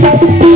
Thank you.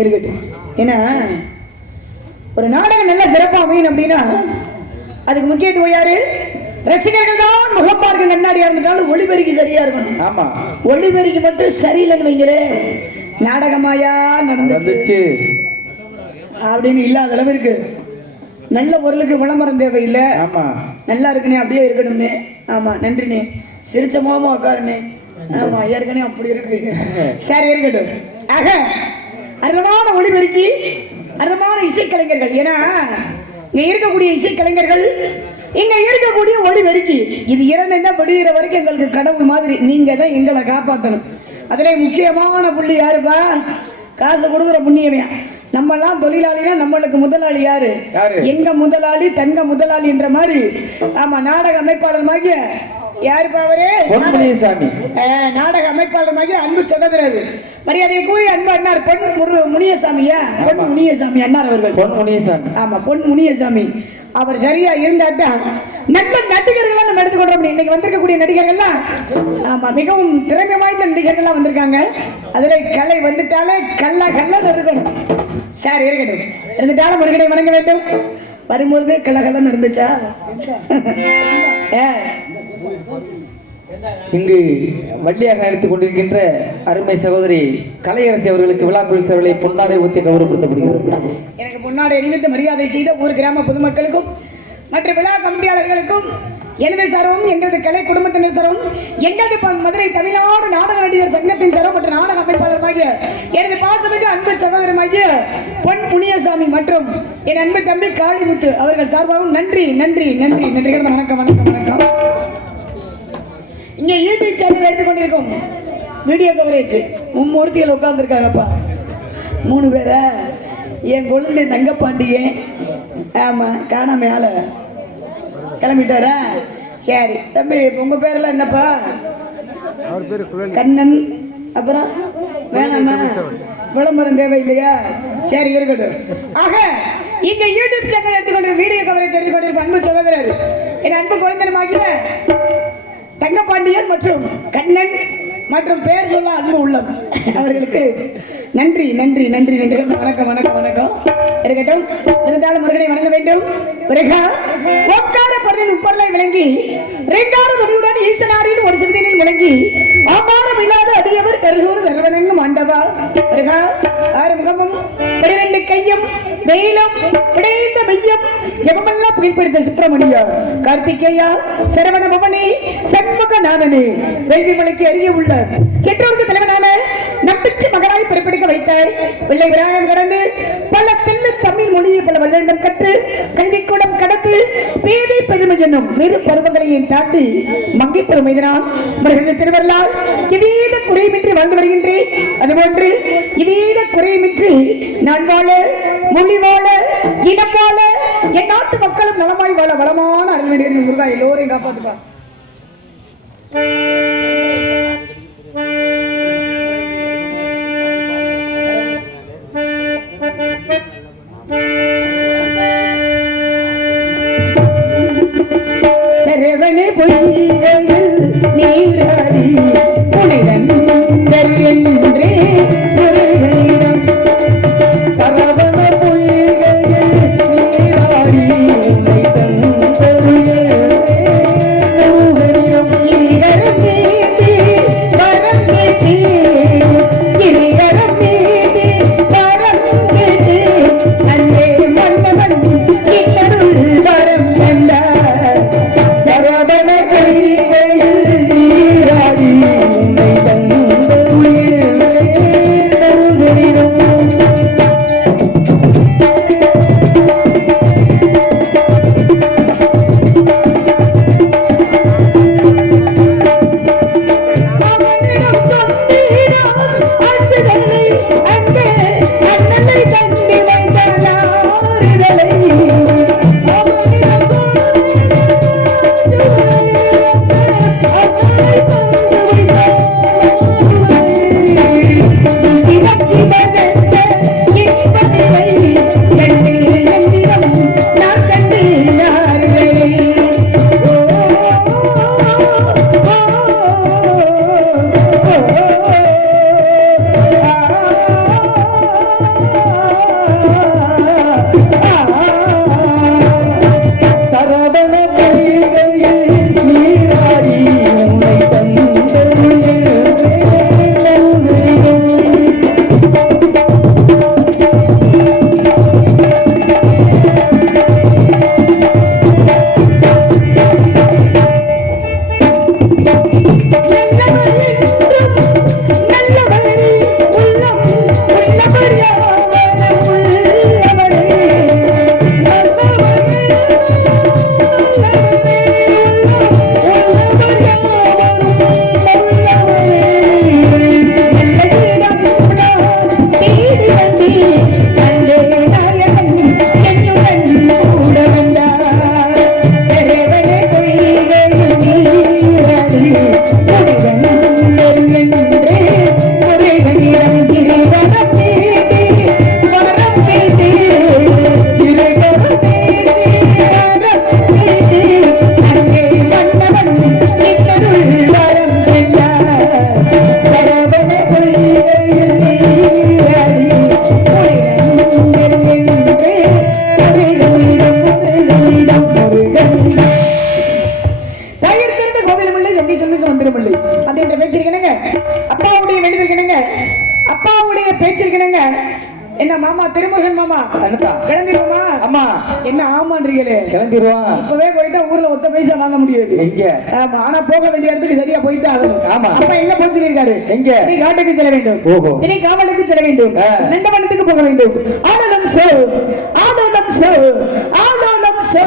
இருக்கட்டும். ஏன்னா ஒரு நாடகம் நல்ல சிறப்பாக அமையும் அப்படின்னா அதுக்கு முக்கியத்துவம் யாரு? ரசிகர்கள் தான் முகம் பார்க்க கண்ணாடியா இருந்துட்டாலும் ஒளிபெருக்கி சரியா இருக்கணும். ஆமா, ஒளிபெருக்கி மட்டும் சரியில்லைன்னு வைங்களே நாடகமாயா நடந்துச்சு அப்படின்னு இல்லாத அளவு இருக்கு. நல்ல பொருளுக்கு விளம்பரம் தேவையில்லை. ஆமா, நல்லா இருக்குனே அப்படியே இருக்கணும்னே. ஆமா, நன்றினே, சிரிச்ச முகமா உட்காருனே. ஆமா, ஏற்கனவே அப்படி இருக்கு. சரி, இருக்கட்டும். ஆக அற்புதமான ஒளிபெருக்கி, அற்புதமான இசைக்கலைஞர்கள். ஏன்னா இங்க இருக்கக்கூடிய இசைக்கலைஞர்கள், இங்க இருக்கக்கூடிய ஒளிபெருக்கி, இது இரண்டு தான் விடுகிற வரைக்கும் எங்களுக்கு கடவுள் மாதிரி. நீங்க தான் எங்களை காப்பாற்றணும். அதுல முக்கியமான புள்ளி யாருப்பா? காசு கொடுக்குற புண்ணியமையா. நம்ம எல்லாம் தொழிலாளினா நம்மளுக்கு முதலாளி யாரு? எங்க முதலாளி, தங்க முதலாளி என்ற மாதிரி. ஆமா, நாடக அமைப்பாளர் மாகிய யாருப்பா அவரு? பொன்முனியசாமி. நாடக அமைப்பாளர் மாகிய அன்பு சகோதரர், மரியாதை கூறிய அன்பு அண்ணார் பொன் முனியசாமியா? பொன் முனியசாமி அண்ணார் அவர்கள். பொன் முனியசாமி. ஆமா, பொன் முனியசாமி அவர் சரியா இருந்தாட்டா நல்ல நடிகர்கள்லாம் நம்ம எடுத்துக்கொண்டோம். இன்னைக்கு வந்திருக்கக்கூடிய நடிகர்கள்லாம் ஆமா மிகவும் திறமை வாய்ந்த நடிகர்கள்லாம் வந்திருக்காங்க. அதுல கலை வந்துட்டாலே கல்லா இருக்கணும். சரி, இருக்கட்டும். இருந்துட்டாலும் முருகனை வணங்க வேண்டும். வரும்பொழுது கலகலன்னு இருந்துச்சா? இங்கு வள்ளியாக நடித்துக் கொண்டிருக்கின்ற அருமை சகோதரி கலையரசி அவர்களுக்கு விழாக்குள் சேவலை பொன்னாடை ஊற்றி கௌரவப்படுத்தப்படுகிறது. எனக்கு பொன்னாடை அணிவித்து மரியாதை செய்த ஊர் கிராம பொதுமக்களுக்கும் மற்ற விழா கமிட்டியாளர்களுக்கும் எனது சர்வம், எங்களது கலை குடும்பத்தினர் சர்வம், எங்களது மதுரை தமிழ்நாடு நாடக நடிகர் சங்கத்தின் சர்வம் மற்றும் நாடக அமைப்பாளருமாகிய எனது பாசமிகு அன்பு சகோதரமாகிய பொன் முனியசாமி மற்றும் என் அன்பு தம்பி காளிமுத்து அவர்கள் சார்பாகவும் நன்றி நன்றி நன்றி நன்றி. வணக்கம் வணக்கம் வணக்கம். இங்க யூடியூப் சேனல் எடுத்துக்கொண்டிருக்கும் வீடியோ கவரேஜ் மும்மூர்த்திகள் உட்கார்ந்துருக்காங்கப்பா. 3 பேரா? என் குழந்தை தங்கப்பாண்டியன். ஆமா, காணாம ஆள கிளம்பிட்டாரா? சரி தம்பி, உங்க பேரெல்லாம் என்னப்பா? கண்ணன். அப்புறம் வேணாமா? விளம்பரம் தேவை இல்லையா? சரி, இருக்கட்டும். ஆக இங்க யூடியூப் சேனல் எடுத்துக்கொண்டு வீடியோ கவரேஜ் எடுத்துக்கொண்டிருக்கும் அன்பு சகோதரர், என் அன்பு குழந்தைமாகிற தங்கப்பாண்டியன் மற்றும் கண்ணன் மற்றும் பெயர் சொல்ல அன்பு உள்ளம் அவர்களுக்கு நன்றி நன்றி நன்றி நன்றி. வணக்கம் வணக்கம் வணக்கம். இருக்கட்டும். இருந்தாலும் முருகனை வணங்க வேண்டும். உப்பர்லை விளங்கி ரெண்டாவது வரியுடன் ஈசனாரின் ஒரு சிறுதியில் விளங்கி ஆமாரம் இல்லாத அடியவர் கருகூர் தருவனங்கும் ஆண்டவா. ஆறுமுகமும் 12 கையும் வெயிலும் இடைந்த மையம் எவமெல்லாம் புகைப்படுத்த சுப்பிரமணியா கார்த்திகேயா சரவண பவனி சண்முகநாதனே வேள்வி மலைக்கு அருகே உள்ள செற்றோருக்கு தலைவனான நம்பிக்கை மகனாய் பிறப்பிடிக்க வைத்தாய். பிள்ளை விராயம் கடந்து பல தெல்லு தமிழ் மொழியை பல வல்லிடம் கற்று கல்விக்கூடம் கடந்து பேதை பெருமை என்னும் வெறு பருவங்களையும் தாண்டி மங்கை பெருமைதான் முருகன் திருவருளால் எவ்வித குறையுமின்றி வாழ்ந்து வருகின்றேன். அதுபோன்று எவ்வித குறையுமின்றி நான் வாழ, மொழி வாழ, இனம் வாழ, என் நாட்டு மக்களும் நலமாய் வாழ வளமான அருள்நீர் முருகா எல்லோரையும் காப்பாத்துப்பா. சரவணே பொய்கையில் நீராடி புனிதன் என்றே முருகனிடம் சரவண பொய்கையில் நீராடி புனிதன் முருகனிடம் இனிகரம் நீட்டி வரம் நீட்டி இனிகரம் நீட்டி வரம் நீட்டி அங்கே மன்னவன் இன்னருள் வரம் என்றார். சரவண கைகையில் நீராடி உன்னை தந்த உயிர் என்ன மாமா திருமுருகன் மாமா என்னக்கா கிளம்பிடுவோமா? அம்மா என்ன ஆமான்றீங்களே? கிளம்பிடுவான். இப்பவே போயிட்டா ஊர்ல ஒத்த பைசா வாங்க முடியாது. எங்க? ஆமா, ஆனா போக வேண்டிய இடத்துக்கு சரியா போயிட்டு ஆகணும். ஆமா. அப்ப எங்க போச்சு இருக்காரு? எங்க? நீ காட்டுக்கு செல்ல வேண்டும். ஓஹோ. நீ காவலுக்கு செல்ல வேண்டும். நந்தவனத்துக்கு போக வேண்டும். ஆனலம் சோ ஆனலம் சோ ஆனலம் சோ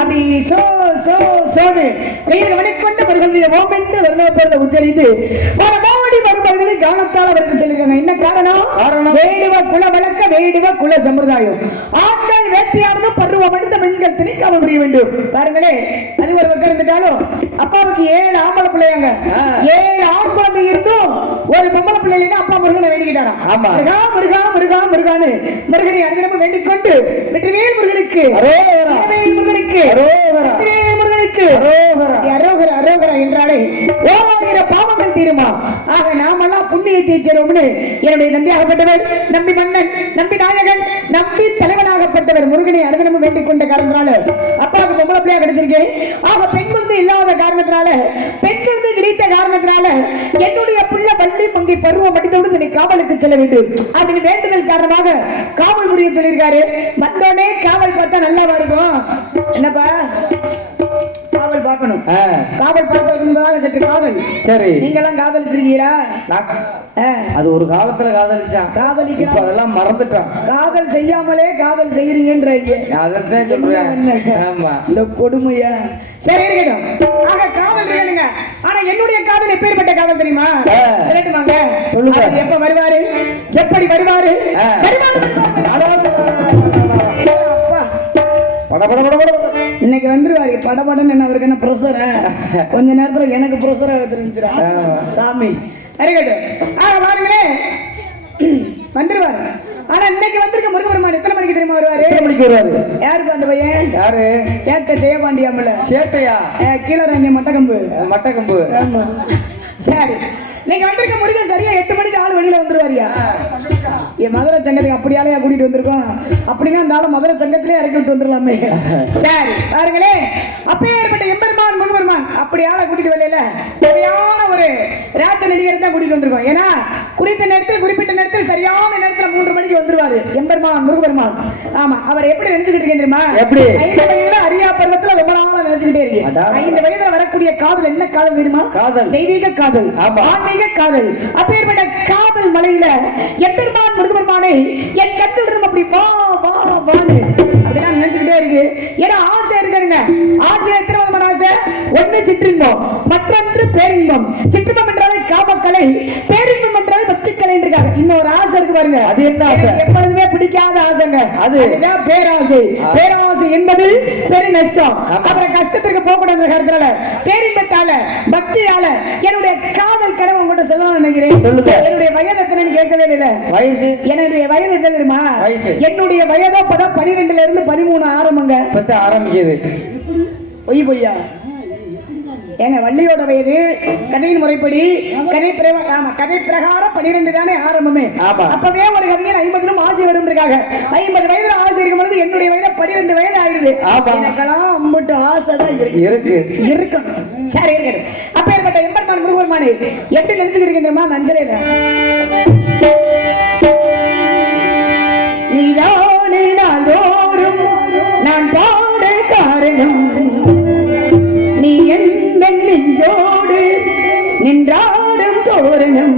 அப்படி சோ சோ சோனு கையில் கவனிக்கொண்டு வருகின்ற ஓம் என்று வருணப்பொருளை உச்சரித்து மரபாடி வருபவர்களை கவனத்தால் அவர்கள் சொல்லியிருக்காங்க. என்ன காரணம்? வேடுவ குல வழக்க வேடுவ குல சம்பிரதாயம். ஆண்கள் வேட்டையானது பருவம் அடைந்த பெண்கள் திணைக்காமல் புரிய வேண்டும். பாருங்களே, அது ஒரு பக்கம் இருந்துட்டாலும் அப்பாவுக்கு 7 ஆம்பளை பிள்ளைங்க, 7 ஆண் குழந்தை இருந்தும் ஒரு பொம்பளை பிள்ளைங்க அப்பா முருகனை வேண்டிக்கிட்டாராம். முருகா முருகா முருகா முருகான்னு முருகனை அதிகமாக வேண்டிக் கொண்டு வெற்றிவேல் முருகனுக்கு முருகனுக்கு முருகனுக்கு அரோகரா அரோகரா என்றாலே 1000 பாவங்கள் தீருமா. ஆக நாமெல்லாம் புண்ணியத்தை சேரும்னு என்னுடைய நம்பியாகப்பட்டவர், நம்பி மன்னன், நம்பி நாயகன், நம்பி தலைவனாகப்பட்டவர் முருகனை அனுதினமும் வேண்டிக் கொண்ட காரணத்தினால அப்பாவுக்கு பொம்பளை பிள்ளையா கிடைச்சிருக்கேன். ஆக பெண் குழந்தை இல்லாத காரணத்தினால, பெண் குழந்தை கிடைத்த காரணத்தினால என்னுடைய பிள்ளை பள்ளி பங்கை பருவம் அடித்தவுடன் நீ காவலுக்கு செல்ல வேண்டும் அப்படின்னு வேண்டுதல் காரணமாக காவல் புரிய சொல்லியிருக்காரு. வந்தோடனே காவல் பார்த்தா நல்லா இருக்கும். என்னப்பா காவல் பார்க்கணும். காவல் பார்ப்பதற்காக சற்று காதல். சரி, நீங்க எல்லாம் காதலிச்சிருக்கீங்களா? அது ஒரு காலத்துல காதலிச்சான், காதலிக்க அதெல்லாம் மறந்துட்டான். காதல் செய்யாமலே காதல் செய்யறீங்கன்றீங்க. அதான் சொல்றேன். ஆமா, இந்த கொடுமையா? சரி இருக்கட்டும். ஆக காதல் வேணுங்க. ஆனா என்னுடைய காதல் எப்பேற்பட்ட காதல் தெரியுமா? சொல்லட்டுமாங்க? சொல்லுங்க. எப்ப வருவாரு, எப்படி வருவாரு? இன்னைக்கு வந்துருவாரு படபடன்னு. என்ன அவருக்கு என்ன ப்ரொசரா? கொஞ்ச நேரத்துல எனக்கு ப்ரொசரா தெரிஞ்சிடா சாமி. இருக்கட்டும். பாருங்களே, வந்துருவாரு. ஆனா இன்னைக்கு வந்திருக்க முருகபெருமான் எத்தனை மணிக்கு தெரியுமா வருவாரு? எத்தனை மணிக்கு வருவாரு? யாருக்கு அந்த பையன்? யாரு? சேட்டை ஜெயபாண்டியாமல. சேட்டையா? கீழே மட்டக்கம்பு. மட்டக்கம்பு. ஆமா. சரி, நீங்க வந்திருக்க முருகன் சரியா 8 மணிக்கு ஆள் வெளியில வந்துருவாரியா? என் மதுரை சங்கத்துக்கு அப்படியாலையா கூட்டிட்டு வந்திருக்கோம்? அப்படின்னா அந்த ஆளை மதுரை சங்கத்திலே இறக்கி விட்டு வந்துடலாமே. சரி பாருங்களே, அப்பயே ஏற்பட்ட எம்பெருமான் முருகபெருமான் அப்படி ஆளை கூட்டிட்டு வரல, சரியான ஒரு ராஜ நடிகர் தான் கூட்டிட்டு வந்திருக்கோம். ஏன்னா குறித்த நேரத்தில் குறிப்பிட்ட நேரத்தில் சரியான நேரத்தில் 3 மணிக்கு வந்துருவாரு எம்பெருமான் முருகபெருமான். ஆமா, அவர் எப்படி நினைச்சுக்கிட்டு இருக்கேன் தெரியுமா? எப்படி? 5 வயதுல அரியா பருவத்துல ரொம்ப நாளா நினைச்சுக்கிட்டே இருக்கேன். 5 வயதுல வரக்கூடிய காதல் என்ன காதல் தெரியுமா? காதல், தெய்வீக காதல், ஆன்மீக காதல். அப்பேற்பட்ட காதல் மலையில எம்பெருமான் முருகபெருமானை என் கண்ணில் இருந்து அப்படி வா வா வான்னு அப்படிலாம் நினைச்சுக்கிட்டே இருக்கு. ஏன்னா ஆசை இருக்குங்க. ஆசை எத்தனை விதமான ஆசை? ஒண்ணு சிற்றின்பம், மற்றொன்று பேரின்பம். சிற்றின்பம் என்றாலே காமக்கலை, பேரின்பம் என்றாலே பக்திக்கலை இருக்காங்க. இன்னொரு ஆசை இருக்கு பாருங்க. அது என்ன ஆசை? எப்பொழுதுமே பிடிக்காத ஆசைங்க. அதுதான் பேராசை. பேராசை என்பது பெரிய நஷ்டம். அப்புறம் கஷ்டத்திற்கு போகக்கூடாத காரணத்தால, பேரின்பத்தால, பக்தியால என்னுடைய காதல் கனவு உங்கள்கிட்ட சொல்லணும்னு நினைக்கிறேன். என்னுடைய வயது எத்தனைன்னு கேட்கவே இல்லை. வயது என்னுடைய வயது என்ன தெரியுமா? என்னுடைய வயதோ 12ல இருந்து 13 ஆரம்பங்க. ஆரம்பிக்குது. பொய் பொய்யா? ஏங்க வள்ளியோட வயது கதையின் முறைப்படி கதை பிரகாரம் 12 தானே ஆரம்பமே. அப்பவே ஒரு கவிஞர் 50 ஆசை வரும் இருக்காங்க. 50 வயதுல ஆசை இருக்கும் பொழுது என்னுடைய வயது 12 வயது ஆயிடுது. எனக்கெல்லாம் அம்பட்டு ஆசை தான் இருக்கு இருக்கணும். சரி இருக்கணும். அப்பேற்பட்ட எம்பெருமான் முருகபெருமானை எப்படி நினைச்சுக்கிட்டு தெரியுமா? நஞ்சரையில நீதானே நாள்தோறும் நான் பாட காரணம், நீ எந்த நெஞ்சோடு நின்றாடும் தோரணம்,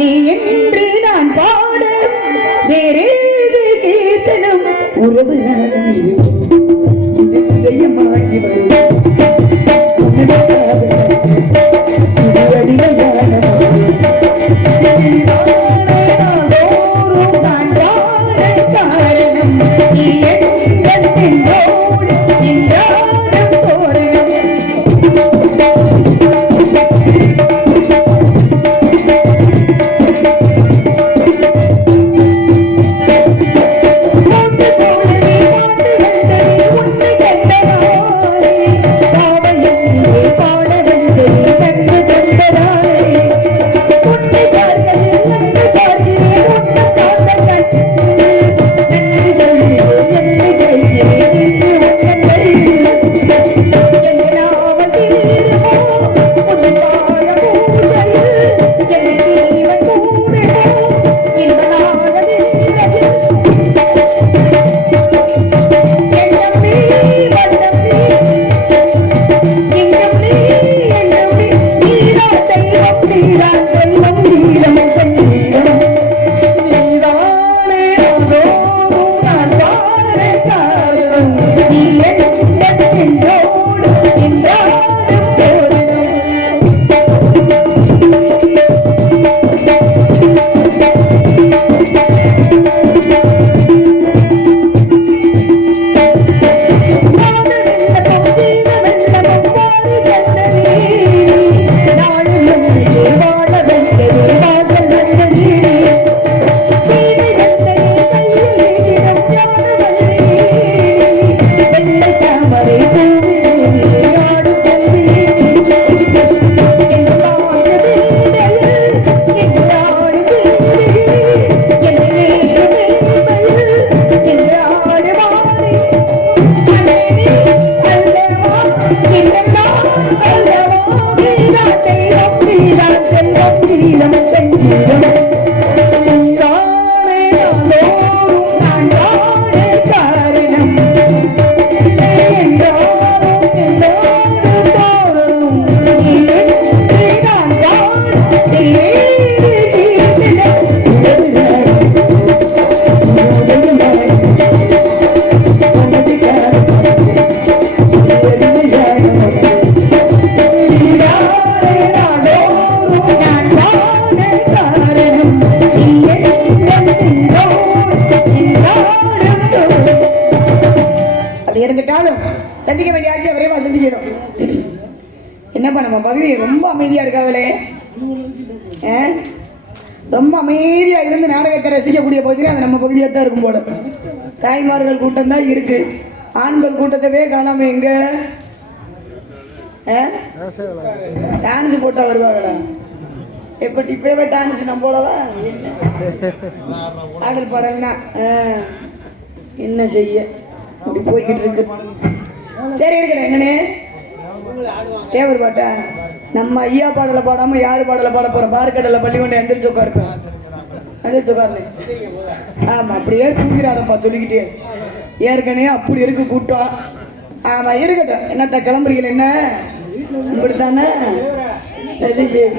நீ என்று நான் பாட வேறேது கீர்த்தனம், உறவு இதயமாகி வரும் போல சந்திக்க வேண்டிய ஆட்சியை விரைவா சந்திக்கணும். என்னப்பா நம்ம பகுதி ரொம்ப அமைதியா இருக்காங்களே, ரொம்ப அமைதியா இருந்து நாடகத்தை ரசிக்கக்கூடிய பகுதியில் அது நம்ம பகுதியாக தான் இருக்கும் போல. தாய்மார்கள் கூட்டம் தான் இருக்கு, ஆண்கள் கூட்டத்தவே காணாம எங்க டான்ஸ் போட்டா வருவாங்களா? எப்படி இப்பவே டான்ஸ் நம்மளவா ஆடல் பாடல்னா என்ன செய்ய அப்படி போய்கிட்டு இருக்கு. சரி இருக்கட்டும். என்னன்னு தேவர் பாட்டா நம்ம ஐயா பாடலை பாடாம யாரு பாடலை பாட போறோம்? பார்க்கடலை பள்ளி கொண்டு எந்திரிச்சு உட்காருப்பேன், எந்திரிச்சு உட்காருனே. ஆமா அப்படியே தூங்கிறாரப்பா சொல்லிக்கிட்டே. ஏற்கனவே அப்படி இருக்கு கூட்டம். ஆமா இருக்கட்டும். என்னத்த கிளம்புறீங்க? என்ன இப்படித்தானே? சரி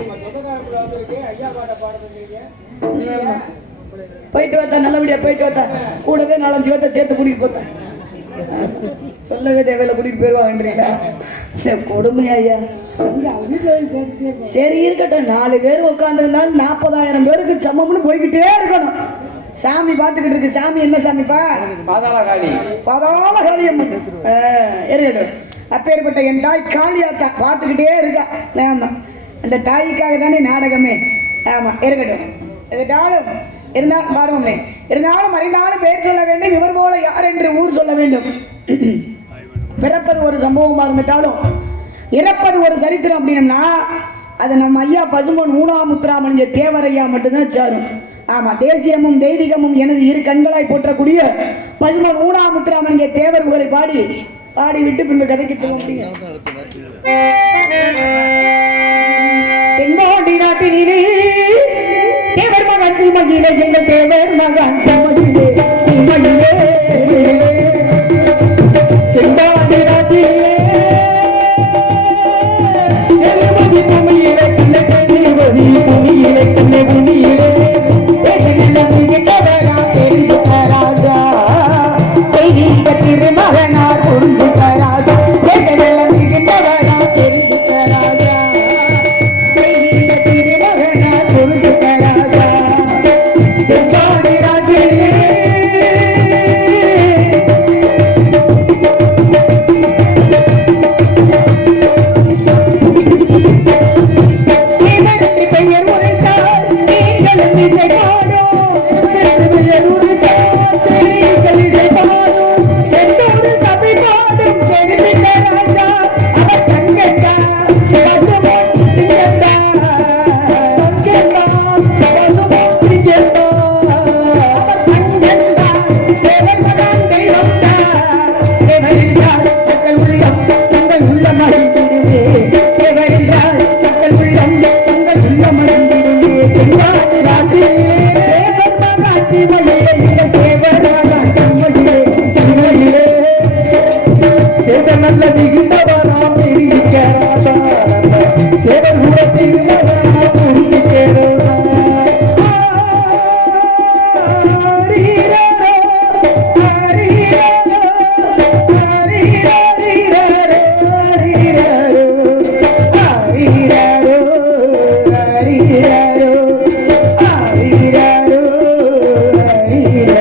போயிட்டு வாத்தா, நல்லபடியா போயிட்டு வாத்தா. கூடவே 4-5 பேர்த்த சேர்த்து கூட்டிட்டு போத்தேன். சொல்லவே தேவையில்ல, கூட்டிட்டு போயிருவாங்கன்றீங்களா? கொடுமையா ஐயா. சரி இருக்கட்டும். 4 பேர் உட்காந்துருந்தாலும் 40,000 பேருக்கு சமம்னு போய்கிட்டே இருக்கணும். சாமி பார்த்துக்கிட்டு இருக்கு. சாமி என்ன சாமிப்பா? பாதாளகாளி. பாதாளகாளி அம்மன் இருக்கட்டும். அப்பேற்பட்ட என் தாய் காளியாத்தா பார்த்துக்கிட்டே இருக்கா. ஆமா, அந்த தாய்க்காக தானே நாடகமே. ஆமா இருக்கட்டும். இருந்தாலும் பாருங்க, இருந்தாலும் அறிந்தாலும் பேர் சொல்ல வேண்டும். இவர் போல யார் என்று ஊர் சொல்ல வேண்டும். பிறப்பது ஒரு சம்பவமா இருந்துட்டாலும் இறப்பது ஒரு சரித்திரம் அப்படின்னா அது நம்ம ஐயா பசும்பொன் ஊனாமுத்துராமலிங்க தேவர் ஐயா மட்டும்தான் சாரும். ஆமா, தேசியமும் தெய்வீகமும் எனது 2 கண்களாய் போற்றக்கூடிய பசும்பொன் ஊனாமுத்துராமலிங்க தேவர் புகழை பாடி விட்டு பின்பு கதைக்கு சொல்ல முடியும். தென்பாண்டி நாட்டினிலே தேவர் மகன் சீமையிலே, எங்கள் தேவர் மகன் சீமையிலே, சீமையிலே தென்பாண்டி நாட்டிலே பூமியிலே கண்ணே தேவதி, பூமியிலே கண்ணே பூமியிலே தெரிஞ்சுக்க ராஜா, தெய்வீக திருமகனா புரிஞ்சுக்க ராஜா, தெரிஞ்சுக்க ராஜா, தெய்வீக திருமகனா புரிஞ்சுக்க ராஜா. தென்பாண்டி ராஜிலே பெயர் உரைத்தார் நீங்களும் இசை பாடும், பெயர் உரைத்தார் நீங்கள் இசை பாடும், செந்தூர் கவி பாடும் தெரிவிக்க ராஜா. அவர் கண்கண்டா பசுமன் சிங்கந்தா, கண்கண்டா பசுமன் சிங்கந்தா, அவர் கண்கண்டா தேவர் மகன் தெய்வம்தா. தேவர் என்றால் மக்கள் உள்ளம் தங்கள் உள்ளம் அறிந்திடுவே, தேவர் என்றால் மக்கள் உள்ளம் தங்கள் உள்ளம் அறிந்திடுவே. தென்பாண்டி ராஜிலே தேவர் மகன் சீமையிலே, எங்கள் தேவர் மகன் சீமையிலே, சீமையிலே தேவர் நல்ல மிகுந்தவராம் தெரிவிக்க ராஜா, தேவர் கூட திருமகனாம் புரிஞ்சிக்க ராஜா. Hare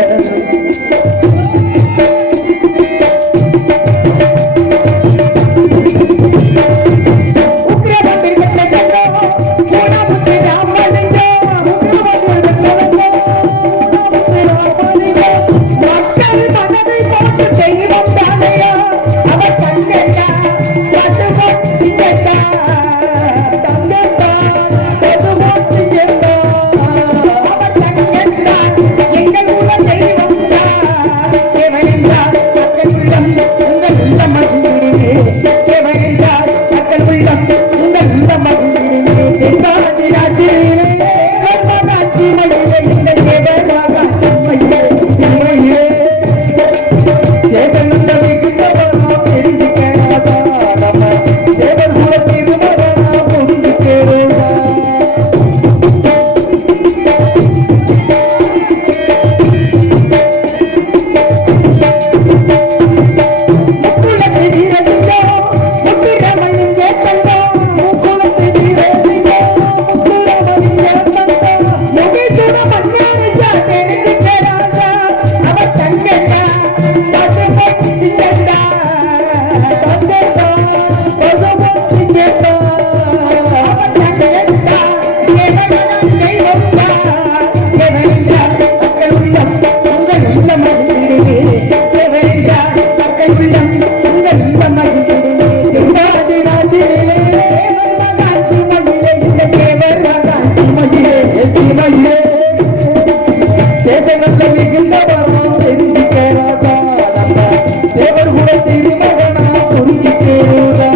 தேசங்கள்ல மிகுந்த பலம் தெரிஞ்சுக்க ராசா நம்ம தேவர் கூட திருமகனா புரிஞ்சுக்கிறா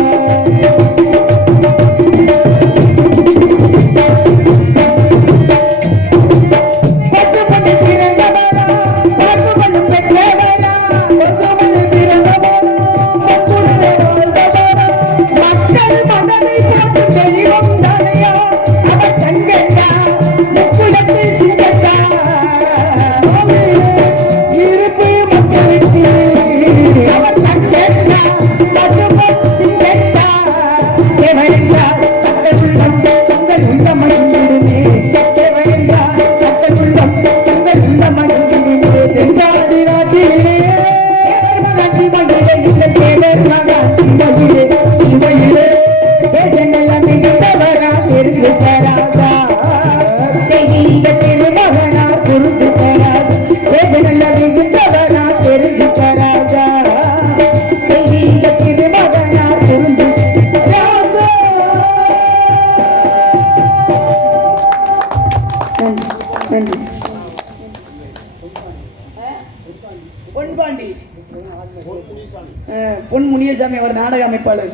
பொன் முனியசாமி அவர் நாடக அமைப்பாளர்.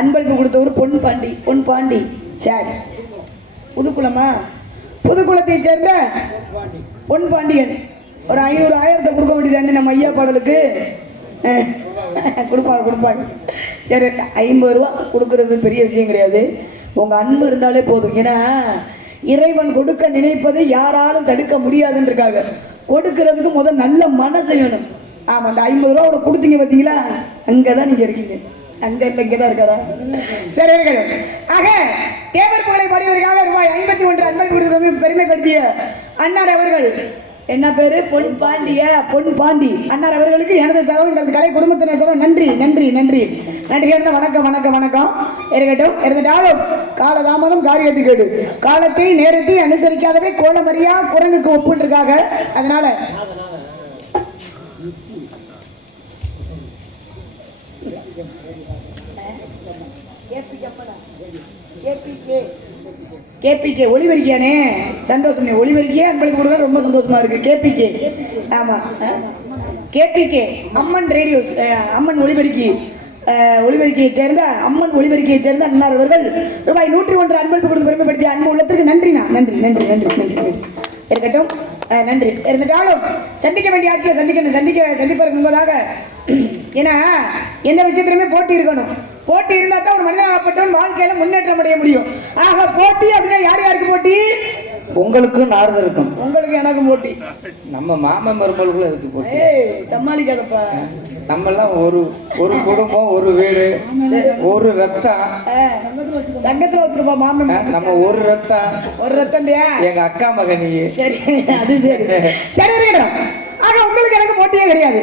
அன்பளிப்பு கொடுத்தவர் பொன் பாண்டி சார். புதுக்குளமா? புதுக்குளத்தை சேர்ந்த பொன் பாண்டியன் ஒரு 500,000 கொடுக்க வேண்டியது நம்ம ஐயா பாடலுக்கு. கொடுப்பாங்க. சரி, 50 ரூபா கொடுக்கறது பெரிய விஷயம் கிடையாது. உங்க அன்பு இருந்தாலே போதும். ஏன்னா இறைவன் கொடுக்க நினைப்பதை யாராலும் தடுக்க முடியாதுன்னு இருக்காங்க. கொடுக்கறதுக்கு முதல் நல்ல மனசு வேணும். ஆமா, அந்த 50 ரூபா கொடுத்தீங்க பார்த்தீங்களா, அங்கதான் நீங்க இருக்கீங்க. இங்கதான் இருக்காரா? சரி, இருக்கணும். ஆக தேவர் புகழை பாடியவருக்காக ரூபாய் 51 அன்பளிப்பு கொடுத்து பெருமைப்படுத்திய அன்னார் அவர்கள், என்ன பேரு? பொன் பாண்டி அன்னார் அவர்களுக்கு எனது சகோதரர்களது கலை குடும்பத்தினர் சார்பாக நன்றி நன்றி நன்றி நன்றி. வணக்கம் இருக்கட்டும். இருந்துட்டாலும் காலதாமதம் காரியத்தை கேடு. காலத்தை நேரத்தை அனுசரிக்காதவே கோலமரியா குரங்குக்கு ஒப்புன்றிருக்காக. அதனால கேபிகே ஒளிவரிக்கையானே சந்தோஷம். ஒளிவரிக்கையே அன்பளிப்பு கொடுத்தா ரொம்ப சந்தோஷமா இருக்கு. கேபிகே, ஆமா, கேபிகே அம்மன் ரேடியோஸ், அம்மன் ஒளிவரிக்கையை சேர்ந்த அன்னார் அவர்கள் ரூபாய் 101 அன்பளிப்பு கொடுத்து பெருமைப்படுத்திய அன்பு உள்ளத்திற்கு நன்றிண்ணா. நன்றி இருக்கட்டும். நன்றி. இருந்தாலும் சந்திக்க வேண்டிய ஆட்களை சந்திப்பதற்கு முன்பதாக, ஏன்னா எந்த விஷயத்திலுமே போட்டி இருக்கணும். போட்டி இருந்தா தான் ஒரு மனிதனாகப்பட்டவன் வாழ்க்கையில முன்னேற்றம் அடைய முடியும். ஆக போட்டி அப்படின்னா யாருக்கு போட்டி? உங்களுக்கு நாரதருக்கும், உங்களுக்கு எனக்கும் போட்டி. நம்ம மாமன் மருமகளுக்குள்ள இருக்கு போட்டி. சமாளிக்காதப்பா. நம்ம எல்லாம் ஒரு குடும்பம், ஒரு வீடு, ஒரு ரத்தம். சங்கத்துல வச்சிருப்பா மாமன். நம்ம ஒரு ரத்தம் எங்க அக்கா மகனி. சரி, அது சரி இருக்கட்டும். ஆக உங்களுக்கு எனக்கு போட்டியே கிடையாது.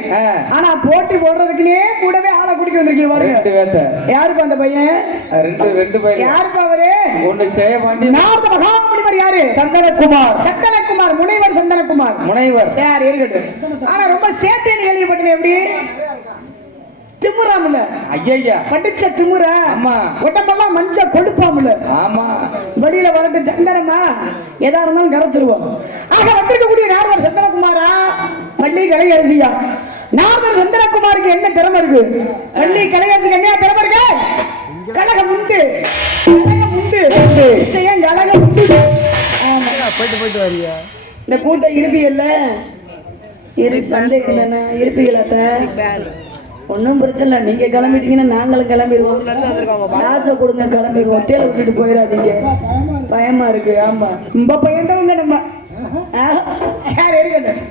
ஆனா போட்டி போடுறதுக்குனே கூடவே ஆளை கூட்டிட்டு வந்திருக்கீங்க பாருங்க. யாருப்பா அந்த பையன்? ரெண்டு பையன். யாருப்பா அவரு? ஒண்ணு செய்ய மாட்டேன். நாரத மகாமுனிவர் யாரு? சந்தனகுமார் முனைவர் சந்தனகுமார். சரி இருக்கட்டும். ஆனா ரொம்ப சேட்டைன்னு கேள்விப்பட்டேன். எப்படி? திமுறாமல. ஐயா, படிச்ச திமுறா. ஆமா. உடம்பெல்லாம் மஞ்ச கொழுப்பாமல. ஆமா. வெளியில வரட்டு சந்தனமா எதா இருந்தாலும் கரைச்சிருவோம். ஆக வந்திருக்கக்கூடிய நாரதர் சந்தனகுமாரா, வள்ளி கலையரசியா? நாரதர் சந்தனகுமாருக்கு என்ன திறமை இருக்கு? வள்ளி கலையரசிக்கு என்ன திறமை இருக்கு? கலகம் உண்டு. போயிட்டு வரியா? இந்த கூட்டம் இருப்பீங்கல்ல, சந்தேகம் இருப்பீங்களா? ஒன்றும் பிரச்சனை இல்லை. நீங்க கிளம்பிட்டீங்கன்னா நாங்களும் கிளம்பிடுவோம். காசை கொடுங்க, கிளம்பிடுவோம். தேவை விட்டுட்டு போயிடாதீங்க. பயமா இருக்கு. ஆமா, ரொம்ப பயந்தவங்க நம்ம. சரி இருக்கட்டும்.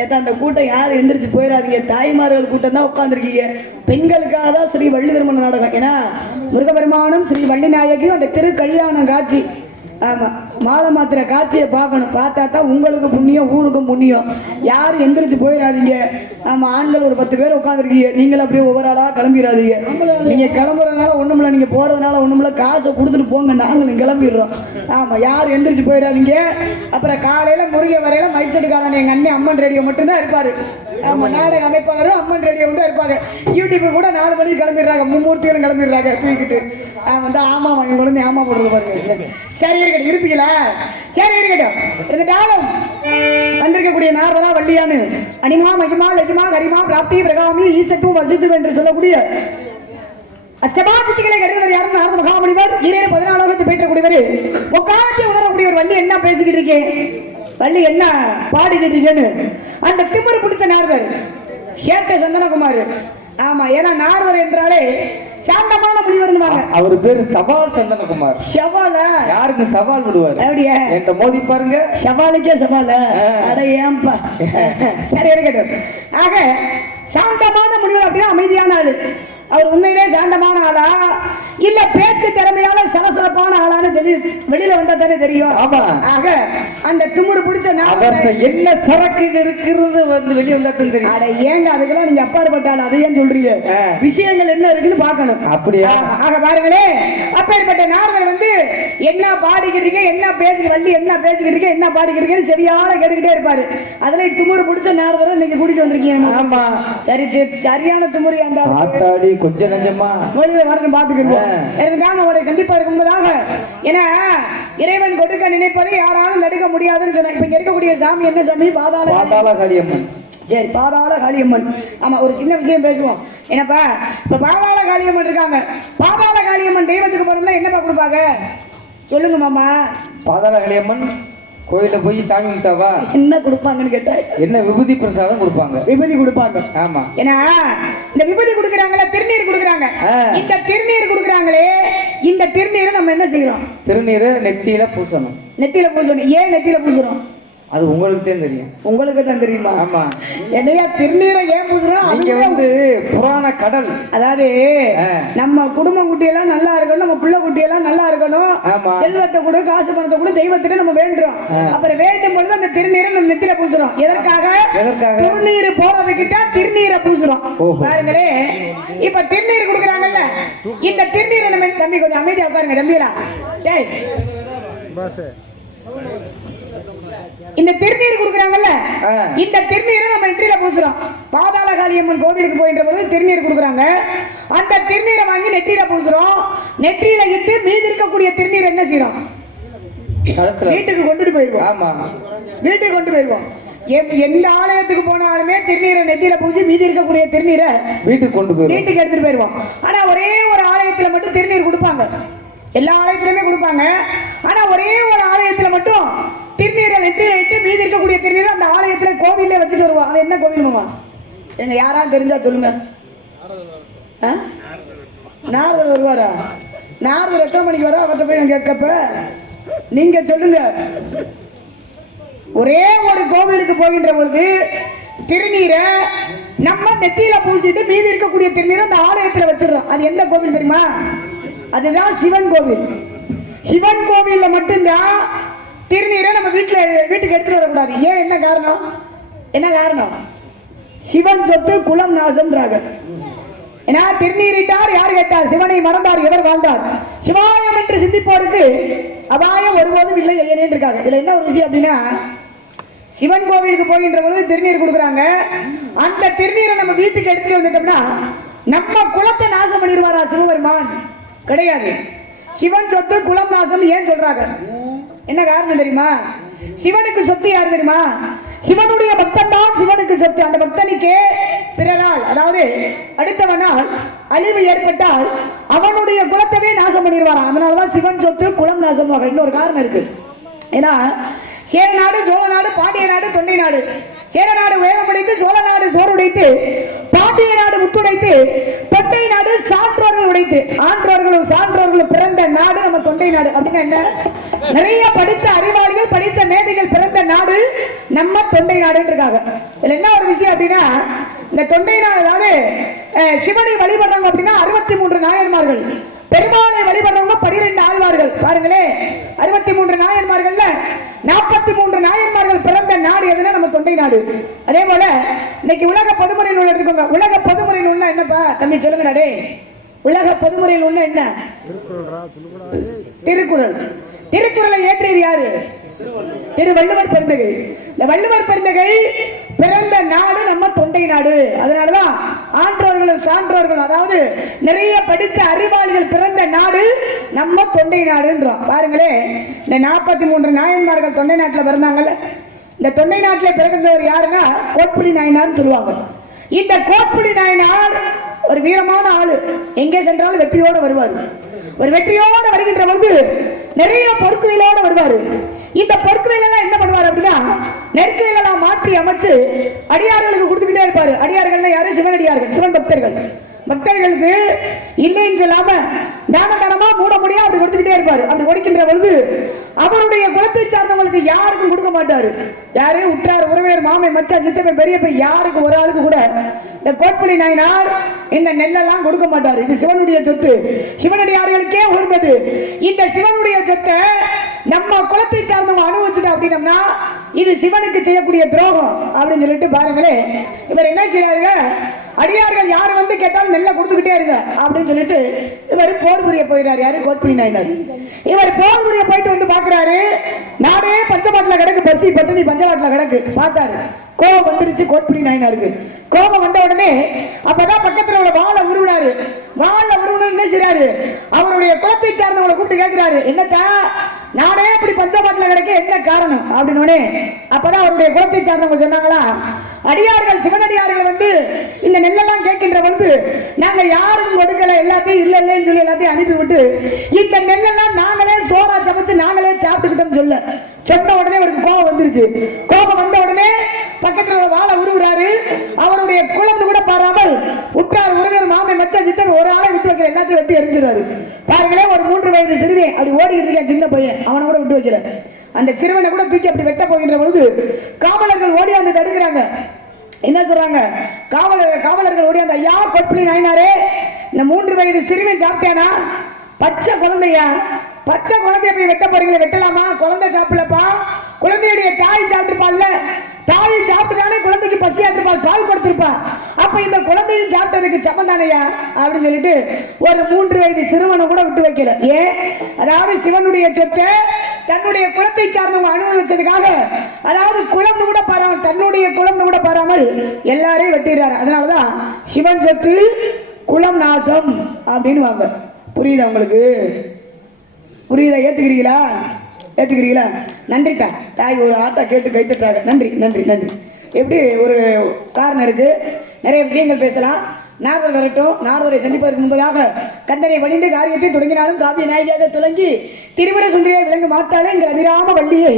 ஏத்தா அந்த கூட்டம் யாரும் எந்திரிச்சு போயிடாதீங்க. தாய்மார்கள் கூட்டம் தான் உட்காந்துருக்கீங்க. பெண்களுக்காக தான் ஸ்ரீ வள்ளி திருமண நாடகம். ஏன்னா முருகபெருமானும் ஸ்ரீ வள்ளி நாயகியும் அந்த திரு கல்யாணம் காட்சி. ஆமா, மாலை மாத்திர காட்சியை பார்க்கணும். பார்த்தா தான் உங்களுக்கு புண்ணியம், ஊருக்கும் புண்ணியம். யாரும் எந்திரிச்சு போயிடாதீங்க. ஆமா, ஆண்கள் ஒரு 10 பேர் உட்காந்துருக்கீங்க. நீங்களும் அப்படியே ஒவ்வொரு ஆளா கிளம்பிடாதீங்க. நீங்க கிளம்புறதுனால ஒண்ணுமில்ல, நீங்க போறதுனால ஒண்ணுமில்ல. காசை கொடுத்துட்டு போங்க, நாங்களும் கிளம்பிடுறோம். ஆமா, யாரும் எந்திரிச்சு போயிடாதீங்க. அப்புறம் காலையில முருகை வரையில மைச்செட்டுக்காரன் எங்க அண்ணன் அம்மன் ரேடியோ மட்டும்தான் இருப்பாரு. ஆமா, நாடக அமைப்பாளரும் அம்மன் ரேடியோ மட்டும் இருப்பாங்க. யூடியூப் கூட 4 மணிக்கு கிளம்பிடுறாங்க. மும்மூர்த்திகளும் கிளம்பிடுறாங்க தூக்கிட்டு. வந்து ஆமா வாங்கி கொண்டு ஆமா போடுறது பாருங்க. சரி இருக்கட்டும். இருப்பீங்களா? சரி இருக்கட்டும். இருந்தாலும் இருக்கக்கூடிய நாரதரா வள்ளியானு அனிமா மகிமா லகிமா கரிமா பிராப்தி பிரகாமி ஈசத்து வசித்து என்று சொல்லக்கூடிய அஷ்டபாசிகளை கருதுவர் யாரும் நாரத மகாமுனிவர் ஈரேழு 14 பெற்றக்கூடியவர் உட்காந்து உணரக்கூடிய ஒரு வள்ளி என்ன பேசிக்கிட்டு இருக்கேன் வள்ளி என்ன பாடிக்கிட்டு இருக்கேன்னு அந்த திமிரு பிடிச்ச நாரதர் சேட்டை சந்தனகுமார். ஆமா, ஏன்னா நாரதர் என்றாலே சாந்தமான முனிவர். அவர் பேரு சவால் சந்தனகுமார். சவால யாருக்கு சவால் விடுவார் அப்படியா? என்கிட்ட மோதி பாருங்க. சவாலுக்கே சவால. அட ஏன்பா. சரி இருக்கட்டும். ஆக சாந்தமான முனிவர் அப்படின்னா அமைதியான ஆளு. அவர் உண்மையிலே சாந்தமான ஆளா இல்ல பேச்சு திறமையால சலசலப்பான ஆளான்னு வெளியில வந்தா தானே தெரியும். ஆமா. ஆக அந்த திமிரு பிடிச்ச என்ன சரக்கு இருக்கிறது வந்து வெளியே வந்தா தெரியும். அட ஏங்க அதுக்கெல்லாம் நீங்க அப்பாற்பட்ட ஆள் அதை ஏன் சொல்றீங்க? விஷயங்கள் என்ன இருக்குன்னு பாக்கணும். அப்படியா? ஆக பாருங்களே, அப்பேற்பட்ட நாரதர் வந்து என்ன பாடிக்கிறீங்க என்ன பேசி வள்ளி என்ன பேசிக்கிட்டு என்ன பாடிக்கிறீங்கன்னு சரியான கேட்டுக்கிட்டே இருப்பாரு. அதுல திமிரு பிடிச்ச நாரதரை நீங்க கூட்டிட்டு வந்திருக்கீங்க. ஆமா, சரி சரியான திமிரு அந்த ஆத்தாடி கொஞ்சம் நஞ்சமா மொழியில வரணும் பாத்துக்கிறோம். அவரை கண்டிப்பா இருக்கும்போதாக ஏன்னா இறைவன் கொடுக்க நினைப்பதை யாராலும் தடுக்க முடியாதுன்னு சொன்ன. இப்ப இருக்கக்கூடிய சாமி என்ன சாமி? பாதாள காளியம்மன். சரி, பாதாள காளியம்மன். ஆமா, ஒரு சின்ன விஷயம் பேசுவோம். என்னப்பா இப்ப பாதாள காளியம்மன் இருக்காங்க. பாதாள காளியம்மன் தெய்வத்துக்கு போறோம்னா என்னப்பா கொடுப்பாங்க சொல்லுங்க மாமா? பாதாள காளியம்மன் கோயில போய் சாமி கும்பிட்டாவா என்ன கொடுப்பாங்கன்னு கேட்டா என்ன விபூதி பிரசாதம் கொடுப்பாங்க. விபூதி கொடுப்பாங்க. ஆமா, ஏன்னா இந்த விபூதி கொடுக்குறாங்கல்ல, திருநீர் கொடுக்குறாங்க. இந்த திருநீர் கொடுக்குறாங்களே, இந்த திருநீரை நம்ம என்ன செய்யறோம்? திருநீரை நெத்தியில பூசணும். நெத்தியில பூசணும். ஏன் நெத்தியில பூசுறோம்? அது உங்களுக்கு தான் தெரியும். உங்களுக்கு தான் தெரியுமா? ஆமா. என்னையா திருநீரை ஏன் பூசுறோம்? நீங்க வந்து புராண கடல். அதாவது நம்ம குடும்பம் குட்டியெல்லாம் நல்லா இருக்கணும், நம்ம பிள்ளை குட்டியெல்லாம் நல்லா இருக்கணும், செல்வத்தை கூட காசு பணத்தை கூட தெய்வத்திட்ட நம்ம வேண்டுறோம். அப்புறம் வேண்டும் பொழுது அந்த திருநீரை நம்ம நெத்தியில பூசுறோம். எதற்காக? திருநீர் போறதுக்கு தான் திருநீரை பூசுறோம். பாருங்களே, இப்ப திருநீர் கொடுக்குறாங்கல்ல, இந்த திருநீரை நம்ம தம்பி கொஞ்சம் அமைதியா உட்காருங்க தம்பியா. டேய் இந்த திருநீர் கொடுக்குறாங்கல்ல, இந்த திருநீரை நம்ம நெற்றியில பூசுறோம். பாதாள காளியம்மன் கோவிலுக்கு போயின்ற பொழுது திருநீர் கொடுக்குறாங்க. அந்த திருநீரை வாங்கி நெற்றியில பூசுறோம். நெற்றியில இட்டு மீதி இருக்கக்கூடிய திருநீர் என்ன செய்யறோம்? வீட்டுக்கு கொண்டுட்டு போயிருவோம். ஆமா, வீட்டுக்கு கொண்டு போயிருவோம். எந்த ஆலயத்துக்கு போனாலுமே திருநீரை நெத்தியில பூசி மீதி இருக்கக்கூடிய திருநீரை வீட்டுக்கு கொண்டு போய் வீட்டுக்கு எடுத்துட்டு போயிருவோம். ஆனா ஒரே ஒரு ஆலயத்துல மட்டும் திருநீர் கொடுப்பாங்க. எல்லா ஆலயத்திலுமே கொடுப்பாங்க. ஆனா ஒரே ஒரு ஆலயத்துல மட்டும் திருநீரை நெற்றியில இட்டு மீதி இருக்கக்கூடிய திருநீரை அந்த ஆலயத்துல கோவிலே வச்சுட்டு வருவோம். அது என்ன கோவில் மாமா? எங்க யாராவது தெரிஞ்சா சொல்லுங்க. நாரதர் வருவாரா? நாரதர் எத்தனை மணிக்கு வர? அவர்கிட்ட போய் நான் கேட்கப்ப நீங்க சொல்லுங்க. ஒரே ஒரு கோவிலுக்கு போகின்ற பொழுது திருநீரை நம்ம நெத்தியில பூசிட்டு மீதி இருக்கக்கூடிய திருநீரை அந்த ஆலயத்துல வச்சிடறோம். அது எந்த கோவில் தெரியுமா? அதுதான் சிவன் கோவில். சிவன் கோவில்ல மட்டும்தான் திருநீரை நம்ம வீட்டுக்கு எடுத்துட்டு வரக்கூடாது. ஏன்? என்ன காரணம்? என்ன காரணம்? சிவன் சொத்து குலம் நாசம்ன்றாங்க. ஏன்னா திருநீரிட்டார் யார் கேட்டார்? சிவனை மறந்தார் எவர் வாழ்ந்தார்? சிவாயம் என்று சிந்திப்போருக்கு அபாயம் ஒருபோதும் இல்லை ஐயனேன்னு இருக்காங்க. இதுல என்ன ஒரு விஷயம் அப்படின்னா, சிவன் கோவிலுக்கு போகின்ற பொழுது திருநீர் கொடுக்குறாங்க. அந்த திருநீரை நம்ம வீட்டுக்கு எடுத்துட்டு வந்துட்டோம்னா நம்ம குலத்தை நாசம் பண்ணிடுவாரா சிவபெருமான்? கிடையாது. சிவன் சொத்து குலம் நாசம். ஏன் சொல்றாங்க? என்ன காரணம் தெரியுமா? சிவனுக்கு சொத்து யார் தெரியுமா? சிவனுடைய பக்தன் தான் சிவனுக்கு சொத்து. அந்த பக்தனுக்கே பிறனால், அதாவது அடுத்தவனால் அழிவு ஏற்பட்டால் அவனுடைய குலத்தவே நாசம் பண்ணிடுவாராம். அதனாலதான் சிவன் சொத்து குலம் நாசம். இன்னொரு காரணம் இருக்கு. ஏன்னா சேர நாடு, சோழ நாடு, பாண்டிய நாடு, தொண்டை நாடு. சேர நாடு வேகம் உடைத்து, சோழ நாடு சோறு உடைத்து, பாண்டிய நாடு முத்துடைத்து, தொண்டை நாடு சான்றோர்கள் உடைத்து. ஆன்றோர்களும் சான்றோர்களும் பிறந்த நாடு நம்ம தொண்டை நாடு. அப்படின்னா என்ன? நிறைய படித்த அறிவாளிகள், படித்த மேதைகள் பிறந்த நாடு நம்ம தொண்டை நாடுன்னு இருக்காங்க. இதுல என்ன ஒரு விஷயம் அப்படின்னா, இந்த தொண்டை நாடு அதாவது சிவனை வழிபடுறாங்க அப்படின்னா 63 நாயன்மார்கள், பெருமாளை வழிபடுறவங்க 12 ஆழ்வார்கள். பாருங்களே, 63 நாயன்மார்கள்ல 43 நாயன்மார்கள் பிறந்த நாடு எதுனா நம்ம தொண்டை நாடு. அதே போல இன்னைக்கு உலக பொதுமுறை நூல் எடுத்துக்கோங்க. உலக பொதுமுறை நூல்னா என்னப்பா தம்பி சொல்லுங்க. டே, உலக பொதுமுறை நூல்னா என்ன? திருக்குறள். திருக்குறளை ஏற்றியது யாரு? திருவள்ளுவர் பெருந்தகை. இந்த வள்ளுவர் பெருந்தகை பிறந்த நாடு நம்ம தொண்டை நாடு. அதனாலதான் ஆன்றோர்களும் சான்றோர்களும், அதாவது நிறைய படித்த அறிவாளிகள் பிறந்த நாடு நம்ம தொண்டை நாடுன்றோம். பாருங்களே, இந்த 43 நாயன்மார்கள் தொண்டை நாட்டுல பிறந்தாங்கல்ல, இந்த தொண்டை நாட்டிலே பிறந்தவர் யாருன்னா கோட்புலி நாயனார்னு சொல்லுவாங்க. இந்த கோட்புலி நாயனார் ஒரு வீரமான ஆளு. எங்கே சென்றாலும் வெற்றியோட வருவார். ஒரு வெற்றியோட வருகின்ற போது நிறைய பொறுக்குவிலோட வருவாரு. இந்த பொறுக்குவிலாம் என்ன பண்ணுவார் அப்படின்னா நெருக்குவிலாம் மாற்றி அமைச்சு அடியார்களுக்கு கொடுத்துக்கிட்டே இருப்பாரு. அடியார்கள் யாரு? சிவனடியார்கள், சிவன் பக்தர்கள். பக்தர்களுக்கு இல்லைன்னு சொல்லாம தானமா மூட முடியா அப்படி கொடுத்துக்கிட்டே இருப்பாரு. அப்படி கொடுக்கின்ற பொழுது அவருடைய குலத்தை சார்ந்தவங்களுக்கு யாருக்கும் கொடுக்க மாட்டாரு. யாரு? உற்றார் உறவினர், மாமை, மச்சா, சித்தப்பை, பெரியப்பை, யாருக்கு ஒரு ஆளுக்கு கூட இந்த கோட்புலி நாயனார் இந்த நெல்லெல்லாம் கொடுக்க மாட்டாரு. இது சிவனுடைய சொத்து, சிவனடியார்களுக்கே உயர்ந்தது. இந்த சிவனுடைய சொத்தை நம்ம குலத்தை சார்ந்தவங்க அனுபவிச்சுட்டா அப்படின்னம்னா இது சிவனுக்கு செய்யக்கூடிய துரோகம் அப்படின்னு சொல்லிட்டு பாருங்களேன். இவர் என்ன செய்யறாருங்க? அடியார்கள் யாரு வந்து கேட்டாலும் நெல்ல கொடுத்துக்கிட்டே இருங்க அப்படின்னு சொல்லிட்டு இவர் போர் புரிய போயிடாரு. யாரு? கோட்புலி நாயனார். இவர் போர் புரிய போயிட்டு வந்து பாக்குறாரு, நாடே பஞ்சபாட்டில கிடக்கு, பசி பட்டினி பஞ்சபாட்டில கிடக்கு. பார்த்தாரு, கோபம் வந்துருச்சு கோட்புலி நாயனாருக்கு. கோபம் வந்த உடனே அப்பதான் பக்கத்துல உள்ள வாழை உருவினாரு. வாழை உருவின என்ன செய்யறாரு? அவருடைய குலத்தை சார்ந்தவங்களை கூப்பிட்டு கேட்கிறாரு, என்னத்தா நாடே அப்படி பஞ்சபாட்டில கிடக்க என்ன காரணம் அப்படின்னு. அப்பதான் அவருடைய குலத்தை சார்ந்தவங்க சொன்னாங்களா, அடியார்கள் சிவனடியார்கள் வந்து இந்த நெல்லெல்லாம் கேட்கின்ற பொழுது நாங்க யாருக்கும் கொடுக்கல, எல்லாத்தையும் இல்ல இல்லைன்னு சொல்லி எல்லாத்தையும் அனுப்பிவிட்டு இந்த நெல்லெல்லாம் நாங்களே சோறா சமைச்சு நாங்களே சாப்பிட்டுக்கிட்டோம் சொன்ன உடனே அவருக்கு கோபம் வந்துருச்சு. கோபம் வந்த உடனே பக்கத்துல வாழை உருவுறாரு. அவருடைய குலம்னு கூட பாராமல் உற்றார் உறவினர், மாமை, மச்சான், சித்தப்பை ஒரு ஆளை விட்டு வைக்கிற எல்லாத்தையும் வெட்டி எரிஞ்சிடாரு. பாருங்களேன், ஒரு 3 வயது சிறுவன் அப்படி ஓடிக்கிட்டு இருக்கேன், சின்ன பையன், அவனை கூட விட்டு வைக்கிற அந்த சிறுவனை கூட தூக்கி அப்படி வெட்ட போகின்ற பொழுது காவலர்கள் ஓடி வந்து தடுக்கிறாங்க. என்ன சொல்றாங்க? காவலர்கள் ஓடி அந்த, ஐயா கோட்புலி நாயனாரே, இந்த 3 வயது சிறுவன் சாப்பிட்டானா? பச்சை குழந்தையா, பச்சை குழந்தைய போய் வெட்ட போறீங்களே, வெட்டலாமா? குழந்தை சாப்பிடலப்பா, குழந்தையுடைய தாய் சாப்பிட்டுப்பாள்ல, தாய் சாப்பிட்டுதானே குழந்தைக்கு பசியாட்டிருப்பாள், பால் கொடுத்திருப்பா, அப்ப இந்த குழந்தையும் சாப்பிட்டதுக்கு சமந்தானையா அப்படின்னு சொல்லிட்டு ஒரு 3 வயது சிறுவனை கூட விட்டு வைக்கல. ஏன்? அதாவது சிவனுடைய சொத்தை தன்னுடைய குலத்தை சார்ந்தவங்க அனுபவிச்சதுக்காக, அதாவது குலம்னு கூட பாராமல், தன்னுடைய குலம்னு கூட பாராமல் எல்லாரையும் வெட்டிடுறாரு. அதனாலதான் சிவன் சொத்து குலம் நாசம் அப்படின்னு வாங்க. புரியுதா உங்களுக்கு? புரியுதா? ஏத்துக்கிறீங்களா? ஏத்துக்கிறீங்களா? நன்றிட்டா. தாய் ஒரு ஆட்டா கேட்டு கைத்தட்டாங்க. நன்றி நன்றி நன்றி. எப்படி ஒரு காரணம் இருக்கு, நிறைய விஷயங்கள் பேசலாம். நாரதர் வரட்டும். நாரதரை சந்திப்பதற்கு முன்பதாக கந்தனை வணிந்து காரியத்தை தொடங்கினாலும் காவிய நாயகியாக துளங்கி திரிபுர சுந்தரியை விளங்கு மாத்தாலே எங்கள் அபிராம வள்ளியே,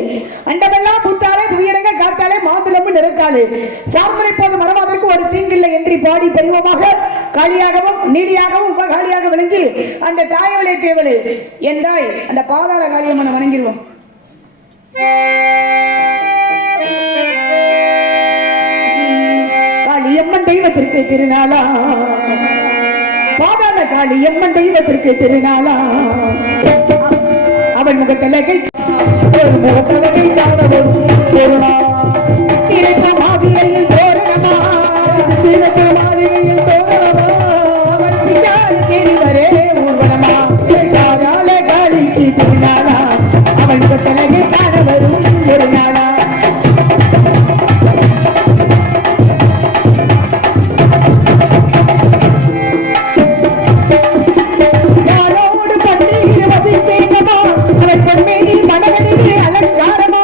அண்டமெல்லாம் பூத்தாலே புவியடங்க காத்தாலே மாதுளம்பு நிறத்தாலே சார்முறை போது மரமாதற்கு ஒரு தீங்கில்லை என்று பாடி பரிவமாக காளியாகவும் நீதியாகவும் உபகாலியாக விளங்கி அந்த தாயவளே தேவளே என்றாய் அந்த பாதாள காளியம்மனை வணங்கிடுவோம். காளியம்மன் தெய்வத்திற்கு திருநாளா, பாதாள காளியம்மன் தெய்வத்திற்கு திருநாளா, அவன் முகத்தலகை முகத்தலகை காணவும் மாவிலையில் தோரணமா, மாவிலையில் தோரணமா, அவன் சிங்காரி தெரிவரே ஊர்வலமா, பாதாள காளிக்கு திருநாளா, அவன் முகத்தலகை காண வரும் ஒரு நாளா. அலங்காரமா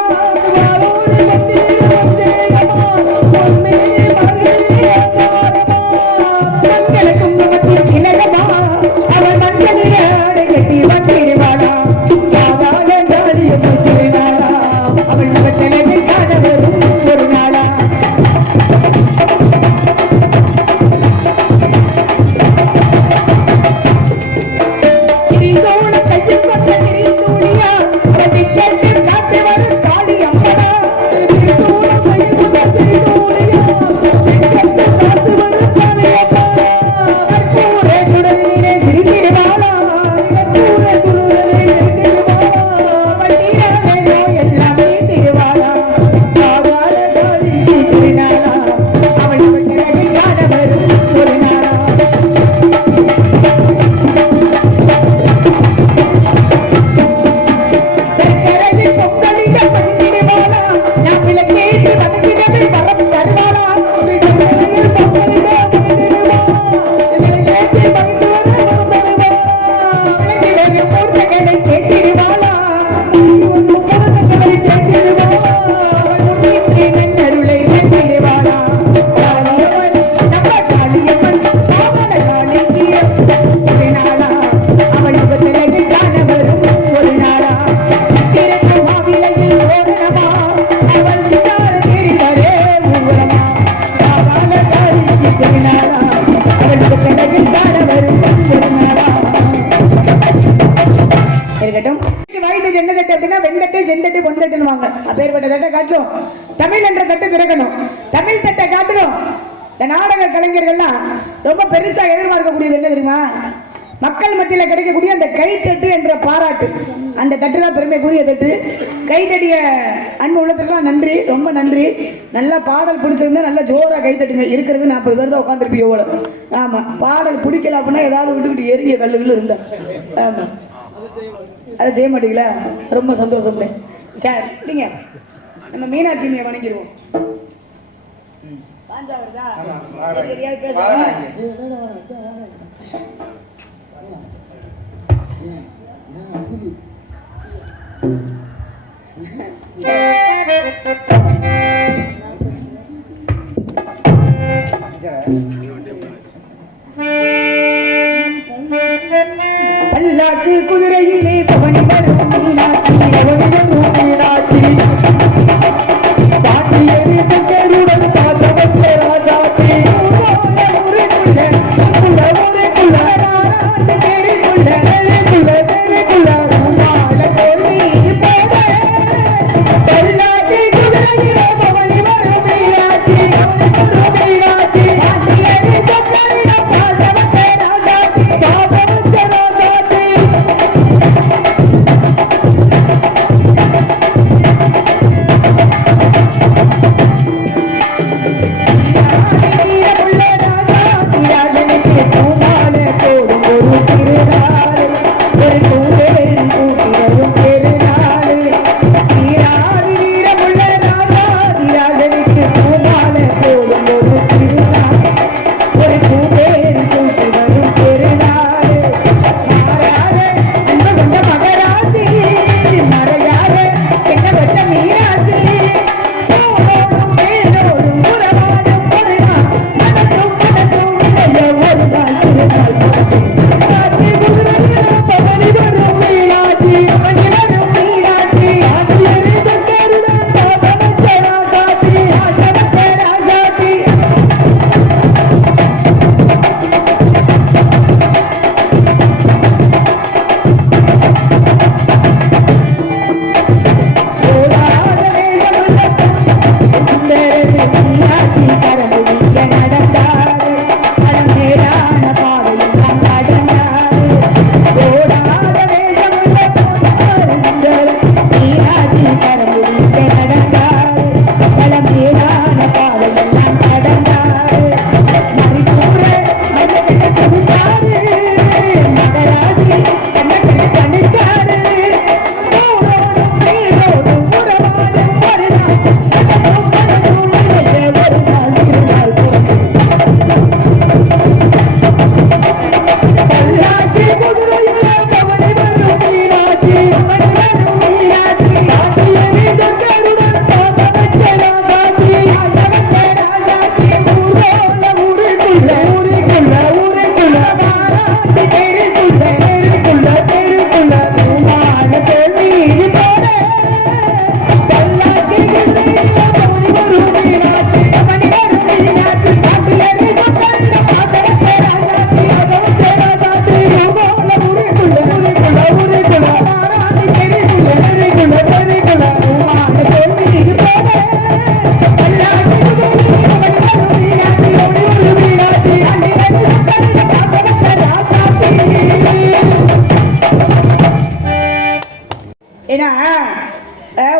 தட்டு பொன் தட்டுன்னுவாங்க. அப்பேற்பட்ட தட்டை காட்டும் தமிழ் என்ற தட்டு திறக்கணும். தமிழ் தட்டை காட்டணும். இந்த நாடக கலைஞர்கள்லாம் ரொம்ப பெருசா எதிர்பார்க்கக்கூடியது என்ன தெரியுமா? மக்கள் மத்தியில் கிடைக்கக்கூடிய அந்த கைத்தட்டு என்ற பாராட்டு. அந்த தட்டு தான் பெருமைக்குரிய தட்டு. கைத்தட்டிய அன்பு உள்ளத்துக்குலாம் நன்றி, ரொம்ப நன்றி. நல்லா பாடல் பிடிச்சிருந்தா நல்லா ஜோரா கைத்தட்டுங்க. இருக்கிறது 40 பேர் தான் உட்காந்துருப்பீங்க எவ்வளோ. ஆமா, பாடல் பிடிக்கல அப்படின்னா ஏதாவது விட்டுக்கிட்டு எரிஞ்ச கல்லுகள் இருந்தா ஆமா அதை செய்ய மாட்டீங்களா? ரொம்ப சந்தோஷம். சரி, இல்லைங்க நம்ம மீனாட்சியை வணங்கிடுவோம். பல்லாக்கு குதிரையிலே பவனி வரும் மீனாட்சி, மீனாட்சி பாட்டியரி தங்கருடன் பாசவச்ச ராஜாத்தி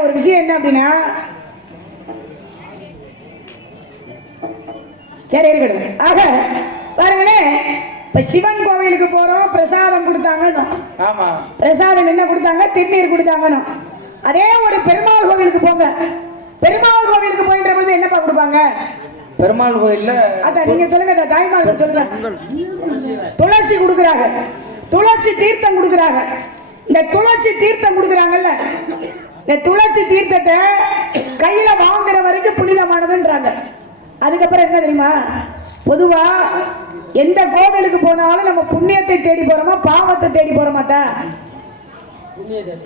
ஒரு விஷயம் என்ன அப்படின்னா, சரி இருக்கட்டும். ஆக பாருங்களே, இப்ப சிவன் கோவிலுக்கு போறோம், பிரசாதம் கொடுத்தாங்கன்னு. ஆமா, பிரசாதம் என்ன கொடுத்தாங்க? திருநீர் கொடுத்தாங்கன்னு. அதே ஒரு பெருமாள் கோவிலுக்கு போங்க. பெருமாள் கோவிலுக்கு போயின்ற பொழுது என்னப்பா கொடுப்பாங்க? பெருமாள் கோயில்ல அதான் நீங்க சொல்லுங்க, தாய்மார்கள் சொல்லுங்க. துளசி கொடுக்குறாங்க, துளசி தீர்த்தம் கொடுக்குறாங்க. இந்த துளசி தீர்த்தம் கொடுக்குறாங்கல்ல, இந்த துளசி தீர்த்தத்தை கையில வாங்குற வரைக்கும் புனிதமானதுன்றாங்க. அதுக்கப்புறம் என்ன தெரியுமா? பொதுவா எந்த கோவிலுக்கு போனாலும் நம்ம புண்ணியத்தை தேடி போறோமா, பாவத்தை தேடி போறோமாத்தா?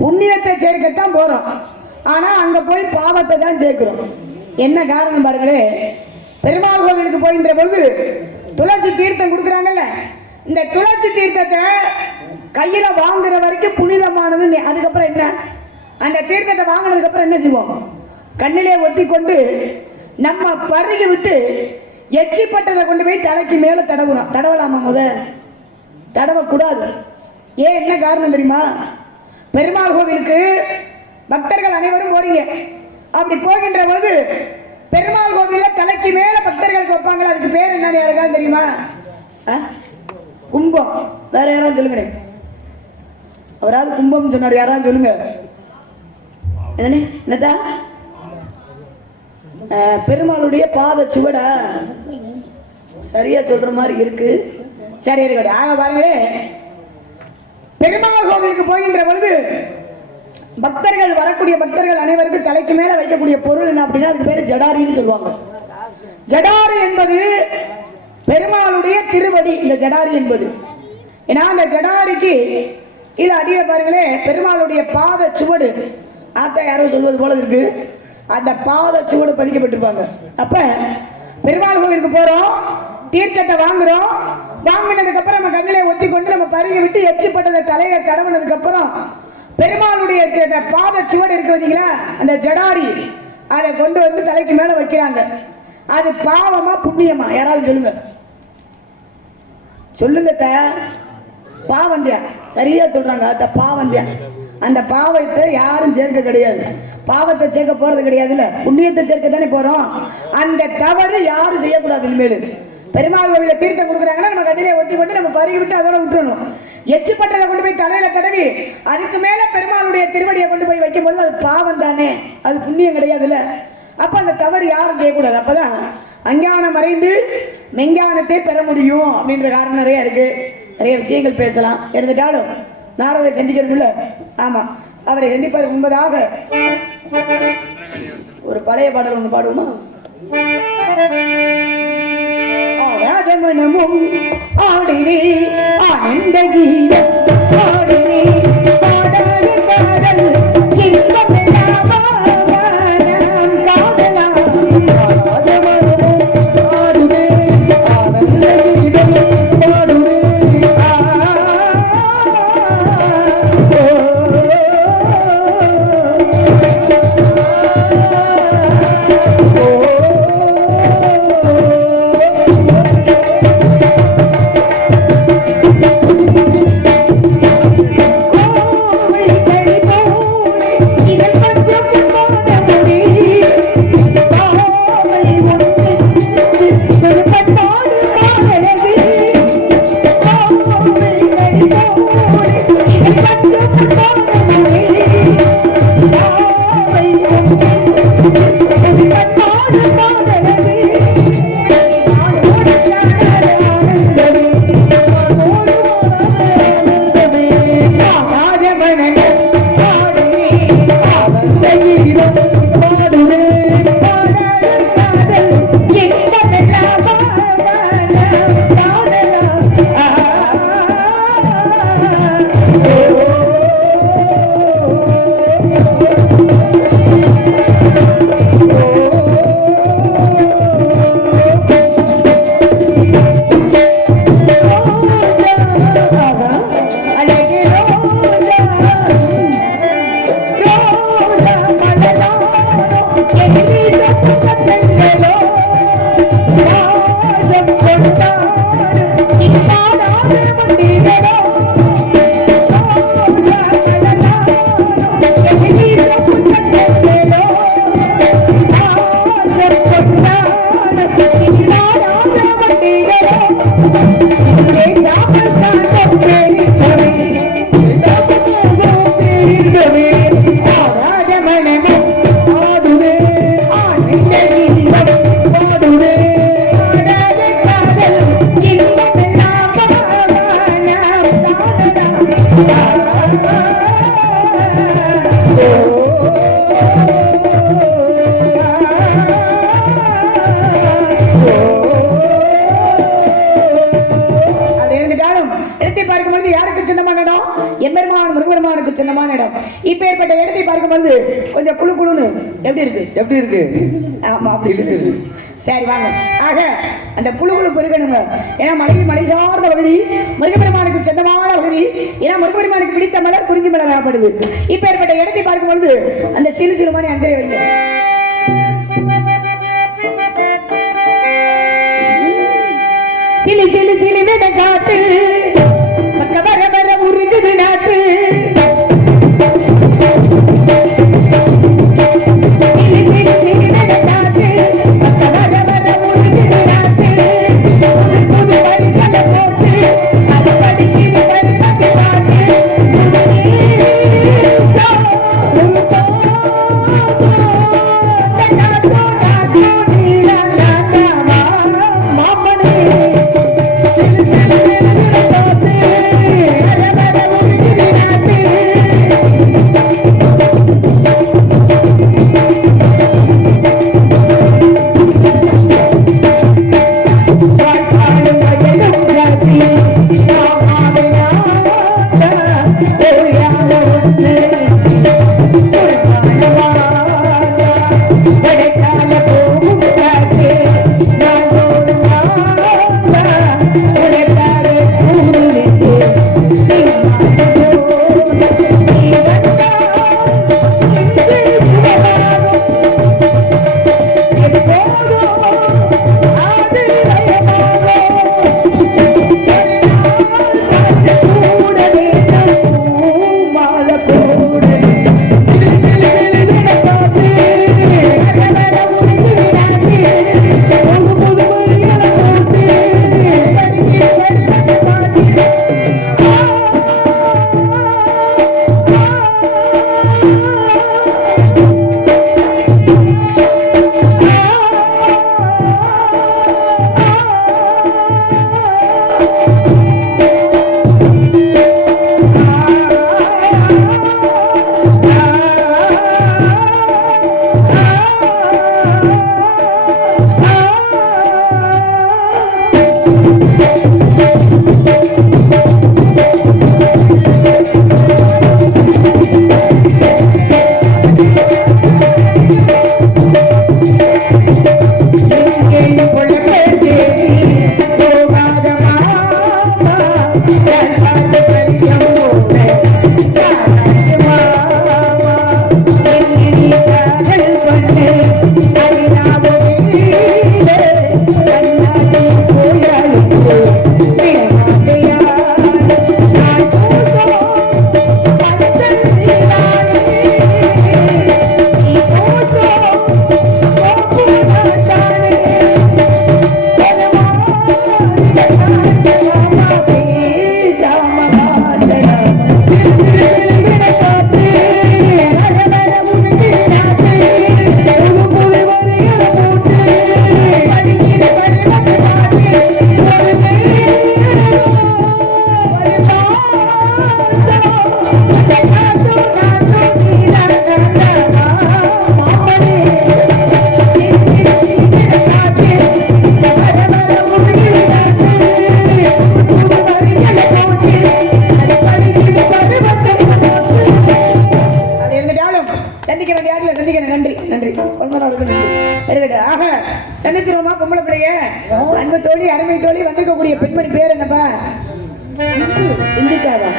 புண்ணியத்தை சேர்க்கத்தான் போறோம். ஆனா அங்க போய் பாவத்தை தான் சேர்க்கிறோம். என்ன காரணம் பாருங்களே. பெருமாள் கோவிலுக்கு போகின்ற பொழுது துளசி தீர்த்தம் கொடுக்குறாங்கல்ல, இந்த துளசி தீர்த்தத்தை கையில வாங்குற வரைக்கும் புனிதமானது. அதுக்கப்புறம் என்ன? அந்த தீர்த்தத்தை வாங்கினதுக்கு அப்புறம் என்ன செய்வோம்? கண்ணிலே ஒத்தி கொண்டு நம்ம பருகி விட்டு எச்சிப்பட்டதை கொண்டு போய் தலைக்கு மேல தடவுறோம். தடவலாமா? தடவக்கூடாது. ஏன், என்ன காரணம் தெரியுமா? பெருமாள் கோவிலுக்கு பக்தர்கள் அனைவரும் போறீங்க. அப்படி போகின்ற பொழுது பெருமாள் கோவில தலைக்கு மேல பக்தர்களுக்கு வைப்பாங்களா, அதுக்கு பேர் என்னன்னு யாருக்காவது தெரியுமா? கும்பம். வேற யாராவது சொல்லுங்க. அவராவது கும்பம் சொன்னார், யாராவது சொல்லுங்க. என்னன்னு என்னதா? பெருமாளுடைய பாத சுவடா? சரியா சொல்ற மாதிரி இருக்கு. சரி இருக்கட்டும். ஆக பாருங்களே, பெருமாள் கோவிலுக்கு போகின்ற பொழுது பக்தர்கள், வரக்கூடிய பக்தர்கள் அனைவருக்கும் தலைக்கு மேல வைக்கக்கூடிய பொருள் என்ன அப்படின்னா அதுக்கு பேரு ஜடாரின்னு சொல்லுவாங்க. ஜடாரி என்பது பெருமாளுடைய திருவடி. இந்த ஜடாரி என்பது ஏன்னா அந்த ஜடாரிக்கு இது அடிய பாருங்களே பெருமாளுடைய பாத சுவடு. ஆத்தா யாரோ சொல்வது போல இருக்கு. அந்த பாத சுவடு பதிக்கப்பட்டிருப்பாங்க. அப்ப பெருமாள் கோவிலுக்கு போறோம், தீர்த்தத்தை வாங்குறோம். வாங்கினதுக்கு அப்புறம் நம்ம கண்ணிலே ஒத்தி கொண்டு நம்ம பருகி விட்டு எச்சிப்பட்டதை தலையை தடவுனதுக்கு அப்புறம் பெருமாளுடைய பாத சுவடு இருக்கு பார்த்தீங்களா, அந்த ஜடாரி, அதை கொண்டு வந்து தலைக்கு மேல வைக்கிறாங்க. அது பாவமா புண்ணியமா? யாராவது சொல்லுங்க. சொல்லுங்க. பாவந்தியா? சரியா சொல்றாங்க. பாவந்தியா. அந்த பாவத்தை யாரும் சேர்க்க கிடையாது. பாவத்தை சேர்க்க போறது கிடையாதுல்ல, புண்ணியத்தை சேர்க்க தானே போறோம். அந்த தவறு யாரும் செய்யக்கூடாது. இனிமேல் பெருமாள் கோவில தீர்த்தம் கொடுக்குறாங்கன்னா நம்ம கண்ணிலே ஒத்தி கொண்டு நம்ம பருகி விட்டு அதோட விட்டுறணும். எச்சிப்பட்டதை கொண்டு போய் தலையில தடவி அதுக்கு மேல பெருமாளுடைய திருவடியை கொண்டு போய் வைக்கும் பொழுது அது பாவம் தானே, அது புண்ணியம் கிடையாதுல்ல. அப்ப அந்த தவறு யாரும் செய்யக்கூடாது. அப்பதான் அஞ்ஞானம் மறைந்து மெஞ்ஞானத்தை பெற முடியும் அப்படின்ற காரணம் நிறைய இருக்கு. நிறைய விஷயங்கள் பேசலாம். இருந்துட்டாலும் நாரதை சந்திக்கணும்ல. ஆமா, அவரை சந்திப்பதற்கு முன்பதாக ஒரு பழைய பாடல் ஒன்று பாடுவோமா? ஆராதமனமும் ஆடினே ஆனந்த கீதம் ஆடினே பாடாத பாடல் இன்பமெல்லாம் வானம் காதலாம். ஆராதமனமும் ஆடினே ஆனந்த கீதம் பாடுனே சரி வாங்க. ஆக அந்த குழு பெருகணுங்க. ஏன்னா மலை சார்ந்த பகுதி, முருகப்பெருமானுக்கு சொந்தமான பகுதி. ஏன்னா முருகப்பெருமானுக்கு பிடித்த மலர் குறிஞ்சி மலர் ஆகப்படுது. இப்ப ஏற்பட்ட இடத்தை பார்க்கும் பொழுது அந்த சிறு மாதிரி அஞ்சலி வைங்க. சிலி சிலி சிலி விட காட்டு பக்க வர வர உருகுது நாட்டு. சிலி சிலி சிலி விட காட்டு பக்க வர வர உருகுது நாட்டு. புது வரிகளை போட்டு அது படிக்குது வருவது பாட்டு. சந்திச்சிருவோமா பொம்பளை பிள்ளைய? அன்பு தோழி, அருமை தோழி, வந்திருக்கக்கூடிய பெண்மணி பேர் என்னப்பா? சிந்துஜாவா?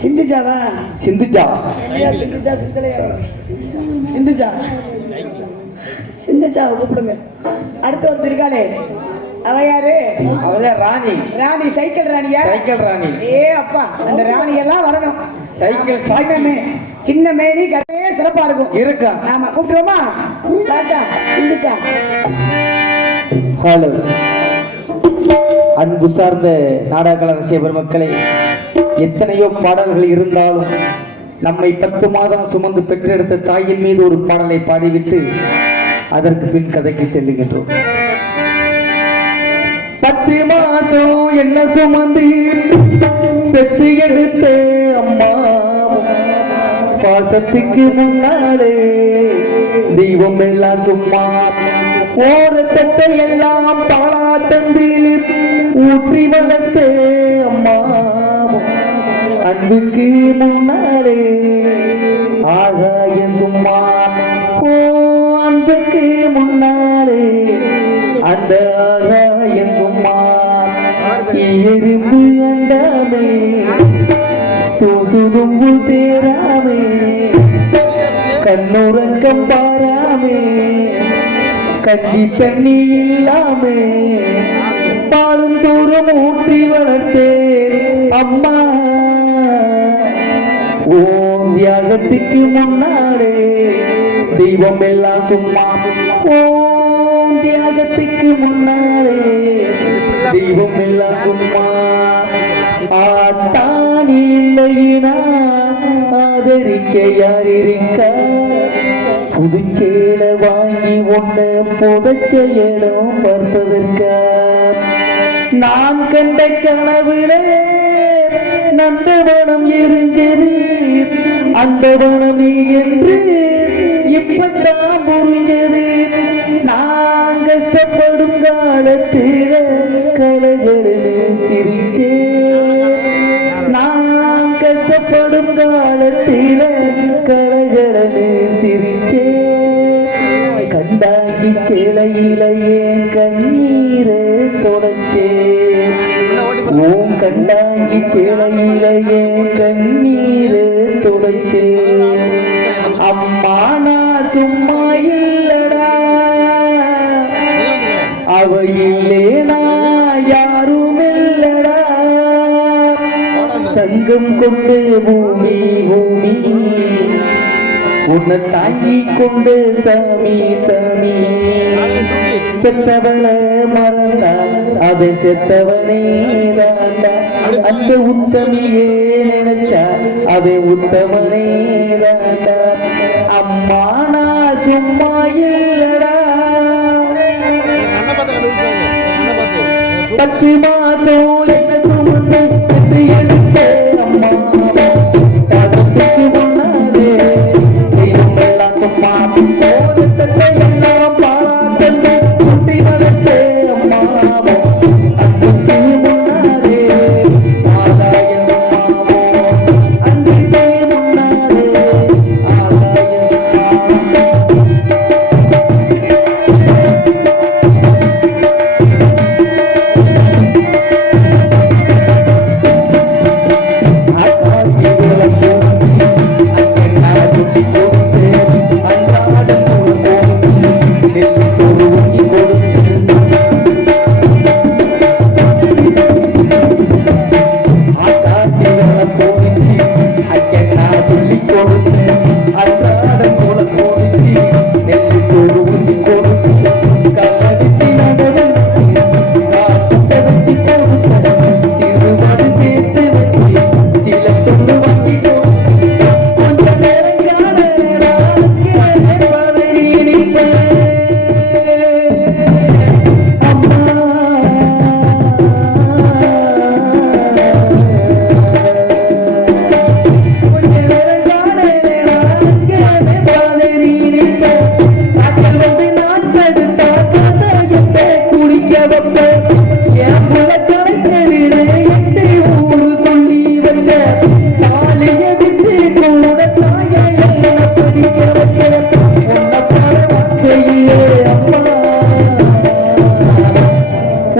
சிந்துஜாவா? சிந்துஜா சிந்துஜா சிந்தலையா? சிந்துஜா சிந்துஜாவை கூப்பிடுங்க. அடுத்த ஒருத்தர் இருக்காளே, அவ யாரு? அவதான் ராணி. ராணி சைக்கிள் ராணியா? சைக்கிள் ராணி. ஏ அப்பா, அந்த ராணி எல்லாம் வரணும். சைக்கிள் சாய்க்கமே சின்ன மேனி கரையே சிறப்பா இருக்கும். இருக்கா? ஆமா, கூப்பிடுவோமா? பாத்தா சிந்துச்சா. ஹலோ, அன்பு சார்ந்த நாடக ரசிக பெருமக்களே, எத்தனையோ பாடல்கள் இருந்தாலும் நம்மை 10 மாதம் சுமந்து பெற்றெடுத்த தாயின் மீது ஒரு பாடலை பாடிவிட்டு அதற்கு பின் கதைக்கு செல்லுகின்றோம். 10 மாசம் என்ன சுமந்து பெற்று எடுத்த அம்மா பாசத்துக்கு முன்னாலே தெய்வம் எல்லாம் சும்மா ஓரத்தத்தை எல்லாம் பாலா தந்து ஊற்றி வளர்த்த அம்மா அன்புக்கு முன்னாலே ஆகாய சும்மா ஓ அன்புக்கு முன்னாலே அந்த ஆகாயம் சும்மா எறும்பு அண்டாமே தூசுதும்பு சேராமே கண்ணுறக்கம் பாராமே கஞ்சி தண்ணி இல்லாமே பாலும் சோறும் ஊற்றி வளர்த்தேன் அம்மா ஓம் தியாகத்துக்கு முன்னாலே தெய்வம் எல்லாம் சும்மா ஓம் தியாகத்துக்கு முன்னாலே தெய்வம் எல்லாம் சும்மா ஆத்தான் இல்லையினா ஆதரிக்க யார் இருக்கா புதுச்சேலை வாங்கி ஒண்ணு புதைச்ச இடம் பார்ப்பதற்கா நான் கண்ட கனவுல நந்தவனம் எரிஞ்சது அந்த வனம் நீ என்று இப்பதான் புரிஞ்சது நான் கஷ்டப்படும் காலத்தில கலைகளிலே சிரிச்சே நான் கஷ்டப்படும் காலத்தில கலைகளிலே சிரிச்சே கண்டாங்கி சேலையில ஏன் கண்ணீரை தொடச்சே ஓம் கண்டாங்கி சேலையில ஏன் கண்ணீரை தொடச்சே அம்மா நான் சும்மா இல்லடா அவ இல்லேனா யாரும் இல்லடா தங்கம் கொண்டு பூமி பூமி உன்னை தாங்கி கொண்டு சாமி சாமி செத்தவள மறந்தான் அவன் செத்தவனே தாண்டா அந்த உத்தமியே நினைச்சா அவன் உத்தமனே தாண்டா அம்மா நான் சும்மா இல்லடா 10 மாசம் என்ன சுமந்து பெத்து எடுத்த அம்மா தாசத்துக்கு முன்னாலே தெய்வம் எல்லாம் சும்மா போதத்தை எல்லாம் பாராட்டந்து குட்டி வளர்த்த அம்மா அன்றைக்கு முன்னாலே ஆதாய சும்மாவோ அன்றைக்கு முன்னாலே ஆதாய சும்மா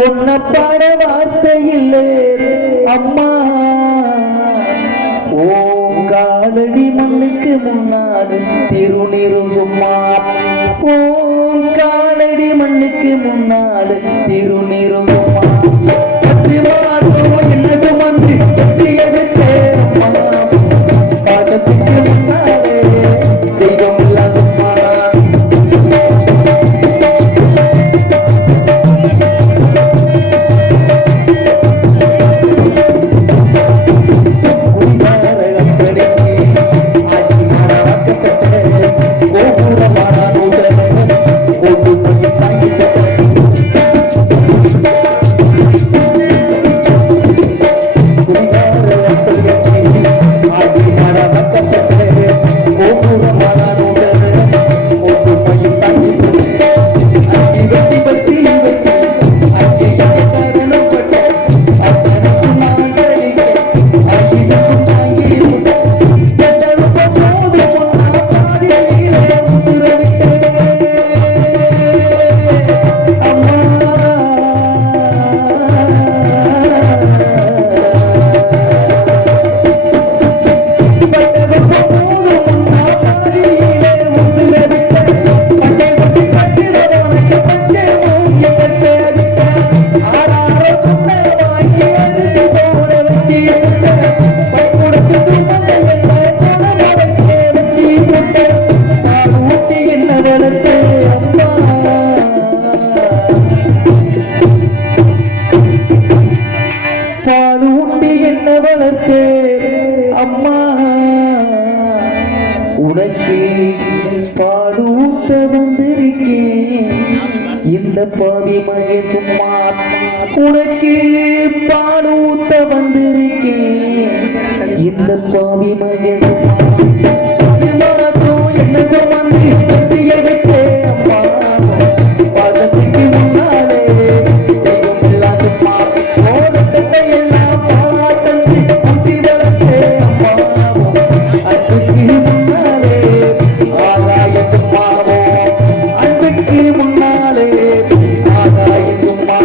உன்னப்பாட வார்த்தை இல்லை அம்மா ஓம் காலடி மண்ணுக்கு முன்னாடி திருநீரு சும்மா ஓம் காலடி மண்ணுக்கு முன்னாடி திருநீரு சும்மா என்ன சுமந்து எடுத்த காலத்துக்கு முன்னாலே தெய்வம் எல்லாம் சும்மா Thank you. இந்த பாவி மகே சும்மா உனக்கு பாலூத்த வந்திருக்கேன் இந்த பாவி மகே என்ன சுமந்து கட்டியை விட்டே அம்மா பாதத்துக்கு முன்னாலே தெய்வம் எல்லாம் சும்மா ஓடத்தை எல்லாம் பாராட்டந்து அம்பி வளர்த்தே அம்மா அதுக்கு முன்னாலே ஆகாய சும்மாவோ அதுக்கு முன்னாலே ஆகாய சும்மா